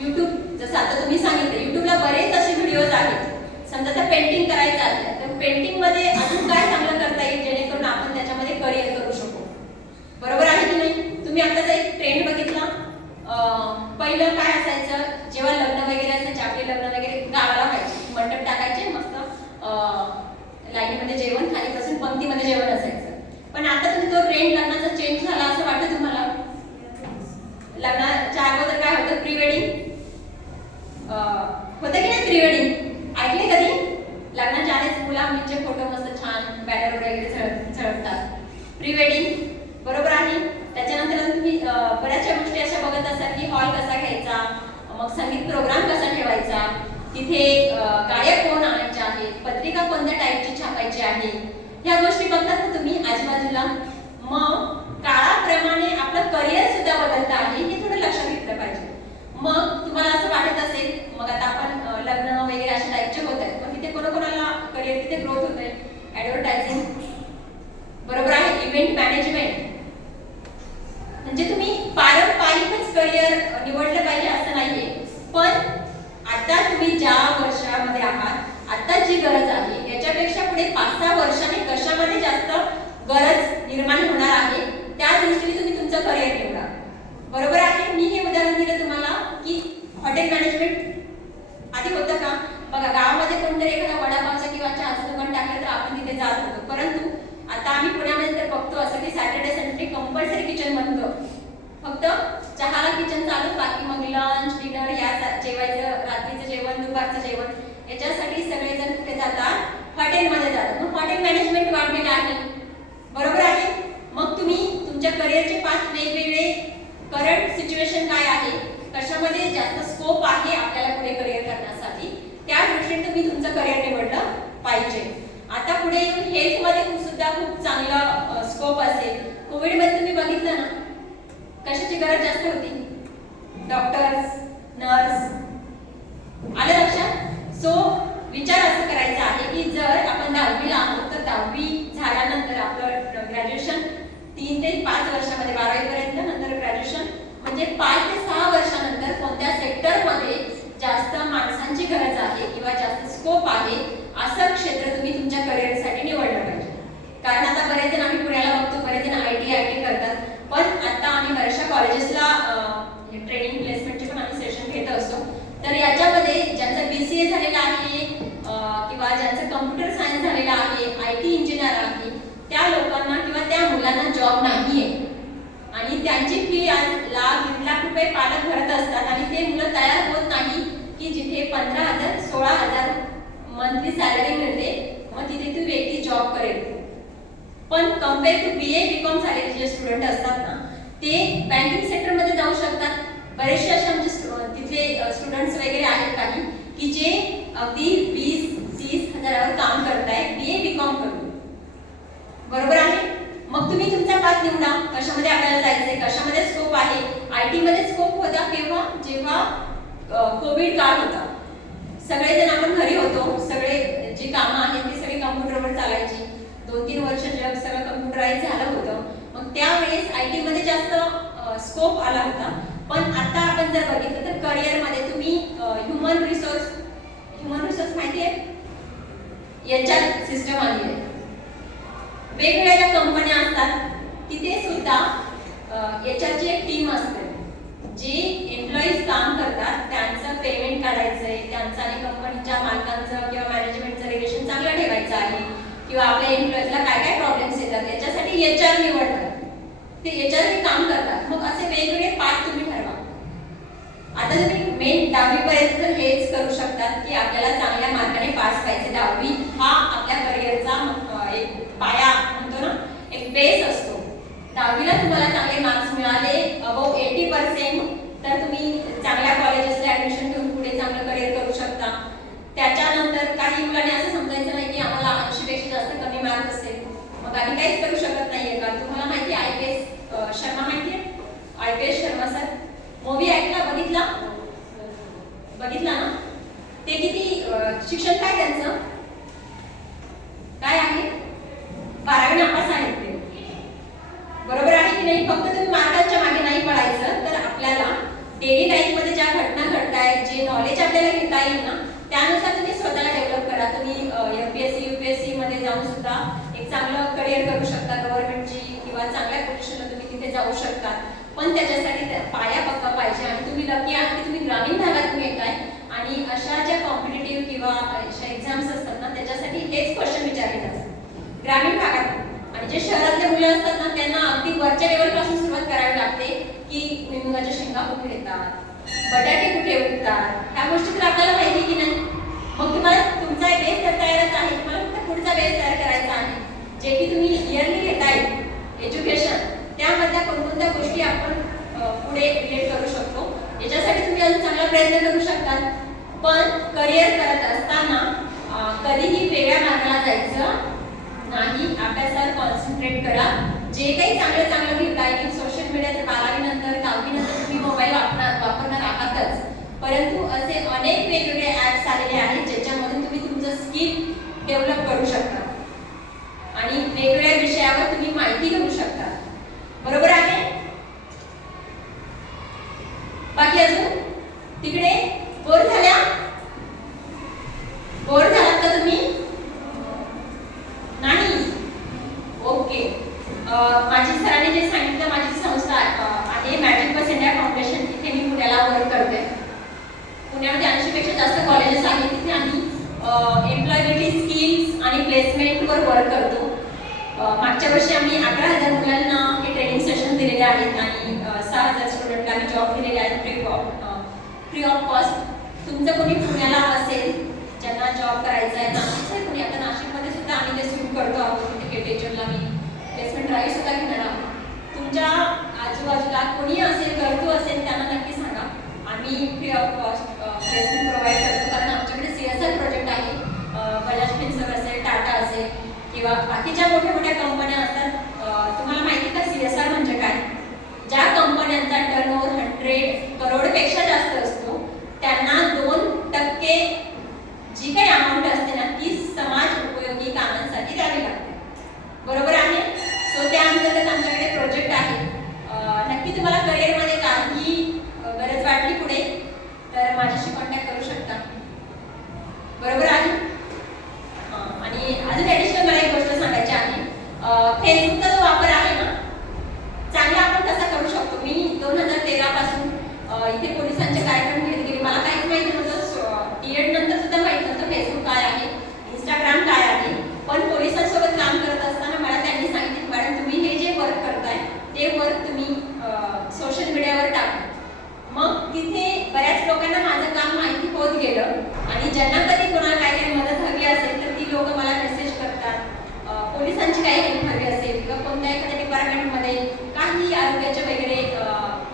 युट्यूब, जसं आता तुम्ही सांगितलं, युट्यूबला बरेच असे व्हिडिओज आहेत. समजा तर पेंटिंग करायचं आहे तर पेंटिंगमध्ये अजून काय चांगलं करता येईल जेणेकरून आपण त्याच्यामध्ये करिअर करू शकू. बरोबर आहे की नाही? तुम्ही आताचा एक ट्रेंड बघितला. पहिलं काय असायचं, जेव्हा लग्न वगैरे असायचे, आपले लग्न वगैरे गावाला व्हायचे, मंडप टाकायचे, मस्त लाईनीमध्ये जेवण, खाली बसून पंक्तीमध्ये जेवण असायचं. पण आता तुम्ही तो ट्रेंड लग्नाचा चेंज झाला असं वाटतं तुम्हाला? लग्नाच्या अगोदर काय होतं, प्री वेडिंग होतं की नाही? प्री वेडिंग ऐकले कधी? लग्नाच्या आधीच मुला मुलींचे फोटो मस्त छान बॅनर वगैरे झळकतात. प्री वेडिंग बरोबर आहे. त्याच्यानंतर तुम्ही बऱ्याचशा गोष्टी अशा बघत असाल की हॉल कसा घ्यायचा, मग संगीत प्रोग्राम कसा ठेवायचा, तिथे गायक कोण आणायचे आहेत, पत्रिका कोणत्या टाईपची छापायची आहे, ह्या गोष्टी बघतात ना तुम्ही आजूबाजूला. मग काळाप्रमाणे आपलं करिअर सुद्धा बदलतं आहे हे थोडं लक्षात घेतलं पाहिजे. मग तुम्हाला असं वाटत असेल मग आता आपण लग्न वगैरे अशा टाईपचे होत आहेत, मग तिथे कोणाकोणाला करिअर तिथे ग्रोथ होत आहे? ॲडव्हर्टायझिंग बरोबर आहे, इव्हेंट मॅनेजमेंट. म्हणजे तुम्ही पारंपरिकच करिअर निवडलं पाहिजे असं नाहीये. पण आता तुम्ही ज्या वर्षामध्ये आहात, आता जी गरज आहे याच्यापेक्षा पुढे 5-6 वर्षांनी कशामध्ये जास्त गरज निर्माण होणार आहे त्या दृष्टीने तुम्ही तुमचं करिअर निवडा. बरोबर आहे. मी हे उदाहरण दिलं तुम्हाला की हॉटेल मॅनेजमेंट आधी होतं का? बघा गावामध्ये कोणतरी एखादा वडापावचं किंवा चहाचं दुकान टाकलं तर आपण तिथे जात होतो. परंतु आता आम्ही पुण्यामध्ये तर बघतो असं की सॅटर्डे संडे कंपल्सरी किचन बंद. फक्त चहाला किचन चालू, बाकी मग लंच डिनर या जेवायचं, रात्रीचं जेवण, दुपारचं जेवण याच्यासाठी सगळेजण कुठे जातात? हॉटेलमध्ये जातात. मग हॉटेल मॅनेजमेंट वाढलेलं आहे. बरोबर आहे. मग तुम्ही तुमच्या करिअरचे 5 वेगवेगळे करंट सिच्युएशन काय आहे, कशामध्ये जास्त स्कोप आहे आपल्याला पुढे करिअर करण्यासाठी, त्या दृष्टीने तुम्ही तुमचं करिअर निवडलं पाहिजे. आता पुढे येऊन हेल्थमध्ये सुद्धा खूप चांगला स्कोप असेल. कोविडमध्ये तुम्ही बघितलं ना कशाची गरज जास्त होती? Doctors, nurse. आलं लक्षात? सो विचार असं करायचा आहे की जर आपण 10वीला आहोत तर 10वी झाल्यानंतर आपलं ग्रॅज्युएशन 3 ते 5 वर्षामध्ये 12वी पर्यंत, नंतर ग्रॅज्युएशन म्हणजे 5 ते 6 वर्षानंतर कोणत्या सेक्टरमध्ये जास्त माणसांची गरज आहे किंवा जास्त स्कोप आहे असं क्षेत्र तुम्ही तुमच्या करिअरसाठी निवडलं पाहिजे. कारण आता बरेच जण आम्ही पुण्याला बघतो, बरेच जण IT करतात. पण आता आम्ही बऱ्याचशा कॉलेजेसला ट्रेनिंग प्लेसमेंटचे पण आम्ही सेशन घेत असतो. तर याच्यामध्ये ज्यांचं BCA झालेलं आहे किंवा ज्यांचं कम्प्युटर सायन्स झालेलं आहे, IT इंजिनियर आहे, त्या लोकांना किंवा त्या मुलांना जॉब नाहीये आणि त्यांची फी आज लाख रुपये पालक भरत असतात आणि ते मुलं तयार होत नाही की जिथे 15,000 16,000 मंथली सॅलरी मिळते मग तिथे ती व्यक्ती जॉब करेल. पण कम्पेअर टू BA BCom झालेले जे स्टुडंट असतात ना ते बँकिंग सेक्टरमध्ये जाऊ शकतात. बरेचसे असे आमचे तिथले स्टुडंट्स वगैरे आहेत काही की जे अगदी 20-30 हजारावर काम करतायत BA BCom करून. बरोबर आहे. मग तुम्ही तुमचा पाथ निवडा, कशामध्ये आपल्याला जायचंय, कशामध्ये स्कोप आहे. IT मध्ये स्कोप होता केव्हा? जेव्हा कोविड काळ होता. सगळेजण आपण घरी होतो, सगळे जी कामं आहेत ती सगळी कम्प्युटरवर चालायची. 2-3 वर्ष जग सगळं कम्प्युटराईज झालं होतं. मग त्यावेळेस IT मध्ये जास्त स्कोप आला होता. पण आता आपण जर बघितलं तर करिअरमध्ये तुम्ही ह्युमन रिसोर्स माहिती आहे? HR सिस्टम आली आहे. वेगवेगळ्या ज्या कंपन्या असतात तिथे सुद्धा HR ची एक टीम असते तुम्ही HR निवडतात, ते HR हे काम करतात. मग असे वेगवेगळे पाठ तुम्ही ठरवा. आता तुम्ही मेन 10वी पर्यंत तर हेच करू शकतात की आपल्याला चांगल्या मार्काने पास व्हायचे. 10वी हा आपल्या करिअरचा एक पाया म्हणतो ना, एक बेस असतो. 10वीला तुम्हाला चांगले मार्क्स मिळाले अबव 80% तर तुम्ही चांगल्या कॉलेजेसला ऍडमिशन घेऊन पुढे चांगलं करिअर करू शकता. त्याच्यानंतर काही मुलांनी असं समजायचं नाही की आम्हाला 80 पेक्षा जास्त कमी मार्क असेल मग आम्ही काहीच करू शकत नाहीये का. तुम्हाला माहिती आहे IPS शर्मा माहिती आहे, IPS शर्मा सर मूवी ऐकला, बघितला ना. ते किती शिक्षण काय त्यांचं काय आहे, 12वी नापास आहेत ते, बरोबर आहे की नाही. फक्त तुम्ही मार्कांच्या मागे नाही पळायचं तर आपल्याला डेली लाईफ मध्ये ज्या घटना घडतायत, जे नॉलेज आपल्याला घेता येईल ना त्यानुसार तुम्ही स्वतःला डेव्हलप करा. तुम्ही MPSC UPSC मध्ये जाऊन सुद्धा एक चांगलं करिअर करू शकता गव्हर्नमेंटची किंवा चांगल्या पोझिशनला तुम्ही तिथे जाऊ शकता. पण त्याच्यासाठी पाया पक्का पाहिजे आणि तुम्ही लकी आहात की तुम्ही ग्रामीण भागातून येताय आणि अशा ज्या कॉम्पिटिटिव्ह किंवा अशा एक्झाम्स असतात ना त्याच्यासाठी हेच क्वेश्चन विचारले जातात ग्रामीण भागात. आणि जे शहरातले मुलं असतात ना त्यांना अगदी वरच्या लेवलपासून सुरुवात करावी लागते की भुईमुगाच्या शेंगा कुठे येतात, बटाटे कुठे उगतात, ह्या गोष्टी तर आपल्याला माहिती की नाही. मग तुम्हाला तुमचा बेस तर तयारच आहे, तुम्हाला फक्त पुढचा बेस तयार करायचा आहे. जे की तुम्ही इयरली घेताय एज्युकेशन त्यामधल्या कोणकोणत्या गोष्टी आपण पुढे रिलेट करू शकतो याच्यासाठी तुम्ही अजून चांगला प्रयत्न करू शकता. पण करिअर करत असताना कधीही वेगळ्या मार्गाला जायचं नाही, अभ्यासावर कॉन्सन्ट्रेट करा. जे काही चांगलं घेता येईल सोशल मीडियाचं 12वी नंतर 10वी नंतर तुम्ही मोबाईल वापरणार आहातच, परंतु असे अनेक वेगवेगळे ऍप्स आलेले आहेत ज्याच्यामधून तुम्ही तुमचं स्किल डेव्हलप करू शकता आणि वेगवेगळ्या विषयावर तुम्ही माहिती घेऊ शकता, बरोबर आहे. बाकी अजून तिकडे बोर झालात का तुम्ही? नाही, ओके. माझी सरांनी जे सांगितलं, माझी संस्था आहे मॅजिक बस इंडिया फाउंडेशन, तिथे मी पुण्याला वर्क करते. पुण्यामध्ये 80 पेक्षा जास्त कॉलेजेस आहेत, तिथे आम्ही एम्प्लॉयबिलिटी स्किल्स आणि प्लेसमेंटवर वर्क करतो. मागच्या वर्षी आम्ही 11,000 मुलांना हे ट्रेनिंग सेशन दिलेले आहेत आणि 6,000 स्टुडंटला आम्ही जॉब दिलेले आहेत फ्री ऑफ कॉस्ट. तुमचं कोणी पुण्याला असेल ज्यांना जॉब करायचा आहे, नाशिकचं आहे कोणी, आता नाशिकमध्ये सुद्धा आम्ही ते सुरू करतो आहोत. तिथे केटेजरला मी प्लेसमेंट ड्राईव्ह सुद्धा घेणार आहोत. तुमच्या आजूबाजूला कोणी असेल, गरजू असेल त्यांना नक्की सांगा. आम्ही free of cost placement provide करतो कारण आमच्याकडे CSR प्रोजेक्ट आहे. बजाज फिन्सर्व असेल, टाटा असेल किंवा बाकीच्या मोठ्या कंपन्या असतात. तुम्हाला माहिती का CSR म्हणजे काय? ज्या कंपन्यांचा टर्नओव्हर 100 करोडपेक्षा जास्त असतो त्यांना 2% जी काही अमाऊंट असते ना ती समाज उपयोगी कामांसाठी द्यावी लागते, बरोबर आहे. सो त्या अंतर्गत आमच्याकडे प्रोजेक्ट आहे. नक्की तुम्हाला करिअरमध्ये काही गरज वाटली पुढे तर माझ्याशी कॉन्टॅक्ट करू शकता, बरोबर आहे. आणि अजून ॲडिशनल मला एक गोष्ट सांगायची आहे. फेसबुकचा जो वापर आहे ना चांगला आपण कसा करू शकतो. मी 2013 पासून इथे पोलिसांचे कार्यक्रम घेत गेले. मला काहीच माहिती नव्हतं. DED नंतर सुद्धा माहित नव्हतं फेसबुक काय आहे, इंस्टाग्राम काय आहे. पण पोलिसांसोबत काम करत असताना मला त्यांनी सांगितलं, मॅडम तुम्ही हे जे वर्क करताय ते वर्क तुम्ही सोशल मीडियावर टाका. मग तिथे बऱ्याच लोकांना माझं काम माहिती होत गेलं आणि ज्यांना कधी कोणाला काही मदत हवी असेल तर ती लोक मला मेसेज करतात. पोलिसांची काही हेल्प हवी असेल किंवा कोणत्या एखाद्या डिपार्टमेंटमध्ये काही आरोग्याच्या वगैरे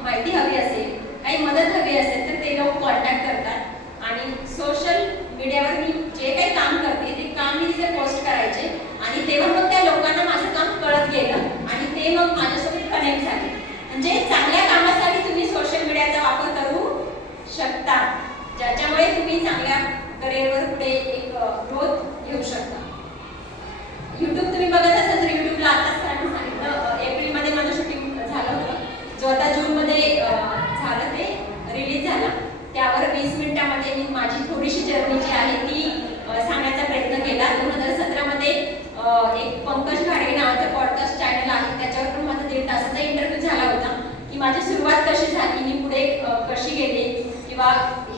माहिती हवी असेल, काही मदत हवी असेल तर ते लोक कॉन्टॅक्ट करतात आणि सोशल मीडियावर मी जे काही काम करते ते काम मी तिथे पोस्ट करायचे आणि तेव्हा मग त्या लोकांना माझं काम कळत गेलं आणि ते मग माझ्यासोबत कनेक्ट झाले. म्हणजे चांगल्या कामासाठी तुम्ही सोशल मीडियाचा वापर करू शकता ज्याच्यामुळे तुम्ही चांगल्या करिअरवर पुढे एक ग्रोथ घेऊ शकता. YouTube तुम्ही बघत असाल तर YouTubeला आताच सांगितलं एप्रिलमध्ये माझं शूटिंग झालं होतं, जो आता जूनमध्ये झालं ते रिलीज झाला. त्यावर 20 मिनिटामध्ये मी माझी थोडीशी जर्नी जी आहे ती सांगण्याचा प्रयत्न केला. 2017मध्ये एक पंकज घाडगे नावाचं पॉडकास्ट चॅनल आहे त्याच्यावर पण माझा 1.5 तासाचा इंटरव्ह्यू झाला होता की माझी सुरुवात कशी झाली, मी पुढे कशी गेले किंवा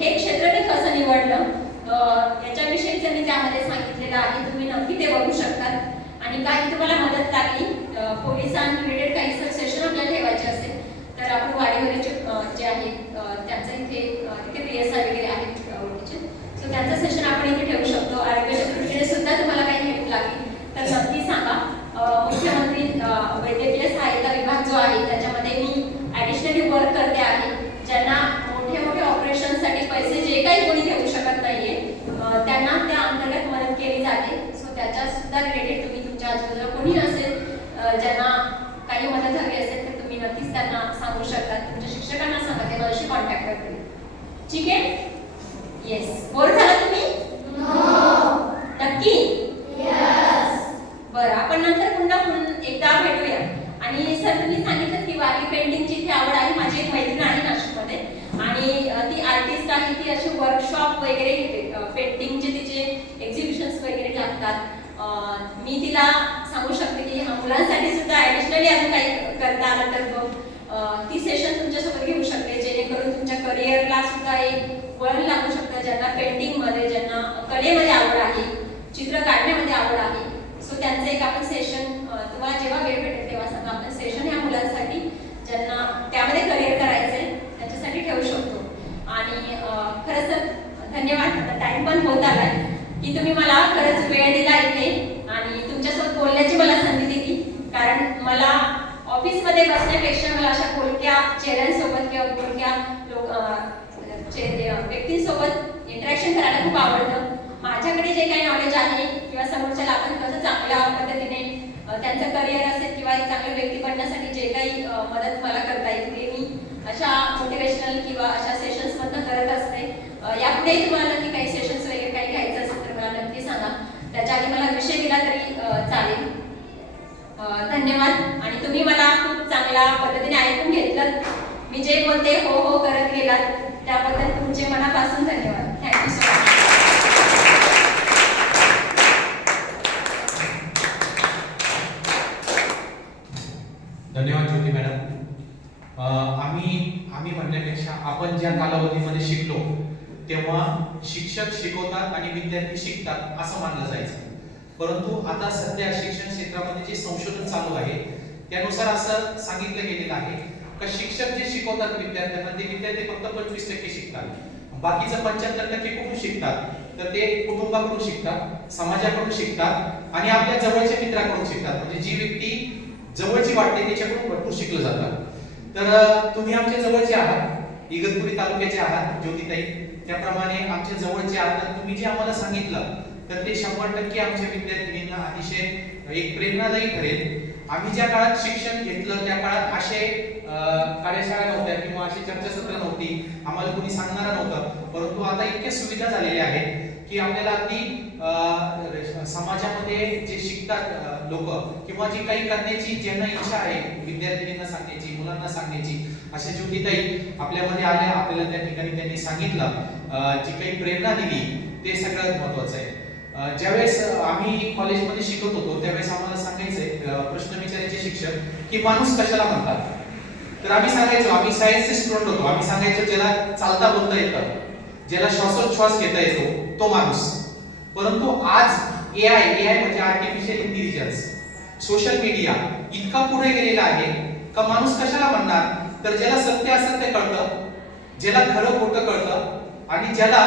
हे क्षेत्र मी कसं निवडलं याच्याविषयीचं मी त्यामध्ये सांगितलेलं आहे. तुम्ही नक्की ते बघू शकता आणि काही तुम्हाला मदत लागली पोलिसां रिलेटेड काही सेशन आपल्याला ठेवायचे असेल तर आपण वाडीवरचे जे आहे त्यांचं तिथे PSI वगैरे आहेत ओळखीचे, सो त्यांचं सेशन आपण इथे ठेवू शकतो. आरोग्याच्या दृष्टीने सुद्धा तुम्हाला काही हेल्प लागली तर नक्की सांगा. मुख्यमंत्री वैद्यकीय सहायता विभाग जो आहे त्याच्यामध्ये मी ॲडिशनली वर्क करते आहे. ज्यांना मोठे मोठे ऑपरेशनसाठी पैसे जे काही कोणी देऊ शकत नाहीये त्यांना त्या अंतर्गत मदत केली जाते. सो त्याच्या सुद्धा रिलेटेड तुम्ही तुमच्या आजूबाजूला कोणी असेल ज्यांना काही मदत हवी असेल तर तुम्ही नक्कीच त्यांना सांगू शकता. तुमच्या शिक्षकांना सांगा, ते माझ्याशी कॉन्टॅक्ट करतील. ठीक आहे? येस. बोर झाला तुम्ही? नक्की? बरं, आपण नंतर पुन्हा एकदा भेटूया. आणि सर तुम्ही सांगितलं की वारली पेंटिंगची इथे आवड आहे. माझी एक मैत्रीण आहे नाशिकमध्ये आणि ती आर्टिस्ट आहे. ती अशी वर्कशॉप वगैरे घेते, पेंटिंगचे तिचे एक्झिबिशन्स वगैरे लागतात. मी तिला सांगू शकते की मुलांसाठी सुद्धा ॲडिशनली अजून काही करता आलं तर ती सेशन तुमच्यासोबत घेऊ शकते, जेणेकरून तुमच्या करिअरला सुद्धा एक वळण लागू शकतं. ज्यांना पेंटिंगमध्ये, ज्यांना कलेमध्ये आवड आहे, चित्र काढण्यामध्ये आवड आहे, सो त्यांचं एक आपण सेशन तुम्हाला जेव्हा वेळ भेटेल तेव्हा सांगा. आपण सेशन ह्या मुलांसाठी ज्यांना त्यामध्ये करिअर करायचं आहे त्याच्यासाठी ठेवू शकतो. आणि खरंच तर धन्यवाद. आता टाइम पण होत आलाय की तुम्ही मला खरंच वेळ दिला इथे आणि तुमच्यासोबत बोलण्याची मला संधी दिली. कारण मला ऑफिसमध्ये बसण्यापेक्षा मला अशा बोलक्या चेहऱ्यांसोबत किंवा बोलक्या व्यक्तींसोबत इंटरॅक्शन करायला खूप आवडतं. माझ्याकडे जे काही नॉलेज आहे किंवा समोरच्याला आपण कसं चांगल्या पद्धतीने त्यांचं करिअर असेल किंवा एक चांगली व्यक्ती बनण्यासाठी जे काही मदत मला करता येईल ते मी अशा मोटिवेशनल किंवा अशा सेशन्समधनं करत असते. यापुढेही तुम्हाला नक्की काही सेशन्स वगैरे काही घ्यायचं असेल तर मला नक्की सांगा. त्याच्या आधी मला विषय दिला तरी चालेल. धन्यवाद. आणि तुम्ही मला खूप चांगल्या पद्धतीने ऐकून घेतलं. मी जे बोलते हो हो करत गेलात त्याबद्दल तुमचे मनापासून धन्यवाद. Thank you so much. धन्यवाद ज्योती मॅडम. आम्ही म्हणण्यापेक्षा आपण ज्या कालावधीमध्ये शिकलो तेव्हा शिक्षक शिकवतात आणि विद्यार्थी शिकतात असं मानलं जायचं. परंतु आता सध्या शिक्षण क्षेत्रामध्ये जे संशोधन चालू आहे त्यानुसार असं सांगितलं गेलेलं आहे की शिक्षक जे शिकवतात विद्यार्थ्यांना ते विद्यार्थी फक्त 25% शिकतात. बाकीचं 75% कुठून शिकतात तर ते कुटुंबाकडून शिकतात, समाजाकडून शिकतात आणि आपल्या जवळच्या मित्राकडून शिकतात. म्हणजे जी व्यक्ती जवळची वाटते त्याच्याकडून भरपूर शिकलं जातं. तर तुम्ही आमच्या जवळचे आहात, इगतपुरी तालुक्याचे आहात ज्योतिताई, त्याप्रमाणे आमच्या जवळचे आहात. तर तुम्ही जे आम्हाला सांगितलं तर ते 100% आमच्या विद्यार्थिनींना अतिशय एक प्रेरणादायी ठरेल. आम्ही ज्या काळात शिक्षण घेतलं त्या काळात असे कार्यशाळा नव्हत्या किंवा अशी चर्चासत्र नव्हती, आम्हाला कोणी सांगणारा नव्हतं. परंतु आता इतक्या सुविधा झालेल्या आहेत की आपल्याला अगदी समाजामध्ये जे शिकतात लोक किंवा जी काही करण्याची ज्यांना इच्छा आहे विद्यार्थिनींना सांगण्याची, मुलांना सांगण्याची, अशा ज्योतिताई आपल्यामध्ये आल्या. आपल्याला त्या ठिकाणी त्यांनी सांगितलं, जी काही प्रेरणा दिली ते सगळ्यात महत्त्वाचं आहे. ज्यावेळेस आम्ही कॉलेजमध्ये शिकत होतो त्यावेळेस आम्हाला सांगायचंय प्रश्न विचारायचे शिक्षक की माणूस कशाला म्हणतात. तर आम्ही सांगायचो, आम्ही सायन्सचे स्टुडंट होतो, आम्ही सांगायचो ज्याला चालता बोलता येतं, ज्याला श्वासोच्छ्वास घेता येतो तो माणूस. परंतु आज एआय म्हणजे आर्टिफिशियल इंटेलिजन्स, सोशल मीडिया इतका पुढे गेलेला आहे का माणूस कशाला म्हणणार. तर ज्याला सत्य असत्य कळतं, ज्याला खरं खोटं कळतं आणि ज्याला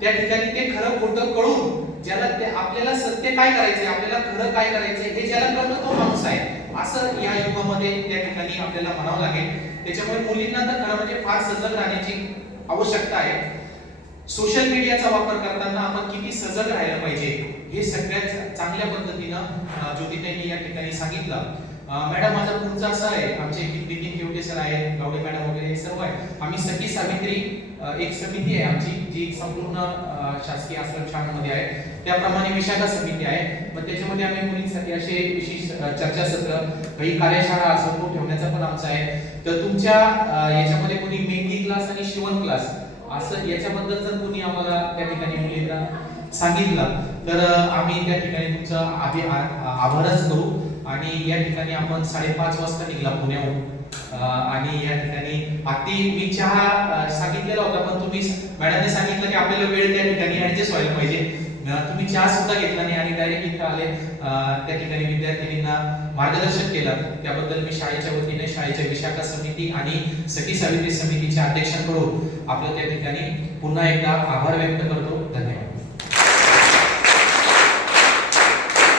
त्या ठिकाणी ते खरं खोटं कळून ज्याला ते आपल्याला सत्य काय करायचंय, आपल्याला खरं काय करायचंय हे ज्याला कळतं तो माणूस आहे असं या युगामध्ये त्या ठिकाणी आपल्याला म्हणावं लागेल. त्याच्यामुळे मुलींना तर खरं म्हणजे फार सजग राहण्याची आवश्यकता आहे. सोशल मीडियाचा वापर करताना आपण किती सजग राहायला पाहिजे हे सगळ्यात चांगल्या पद्धतीनं ज्योतिताईंनी या ठिकाणी सांगितलं. मॅडम माझा पुढचा असा आहे, आमचे नितीन केवटे सर आहेत, गावडे मॅडम वगैरे हे सर्व आहे. आम्ही सखी सावित्री एक समिती आहे आमची जी संपूर्ण शासकीय आश्रमशाळांमध्ये आहे. त्याप्रमाणे विशाखा समिती आहे. मग त्याच्यामध्ये आम्ही मुलींसाठी असे विशेष चर्चासत्र, काही कार्यशाळा असं ठेवण्याचा पण आमचा आहे. तर तुमच्या याच्यामध्ये कोणी मेहंदी क्लास आणि शिवण क्लास असं याच्याबद्दल जर कोणी आम्हाला त्या ठिकाणी मुलींना सांगितलं तर आम्ही त्या ठिकाणी तुमचा आभारच करू. आणि या ठिकाणी आपण 5:30 वाजता निघला पुण्याहून आणि या ठिकाणी अगदी मी चहा सांगितलेला होता पण तुम्ही मॅडमने सांगितलं की आपल्याला वेळ त्या ठिकाणी ऍडजस्ट व्हायला पाहिजे. तुम्ही चहा सुद्धा घेतला नाही आणि डायरेक्ट इथं आले, त्या ठिकाणी विद्यार्थिनींना मार्गदर्शन केलं, त्याबद्दल मी शाळेच्या वतीने शाळेच्या विशाखा समिती आणि सखी सावित्री समितीच्या अध्यक्षांकडून आपलं त्या ठिकाणी पुन्हा एकदा आभार व्यक्त करतो. धन्यवाद.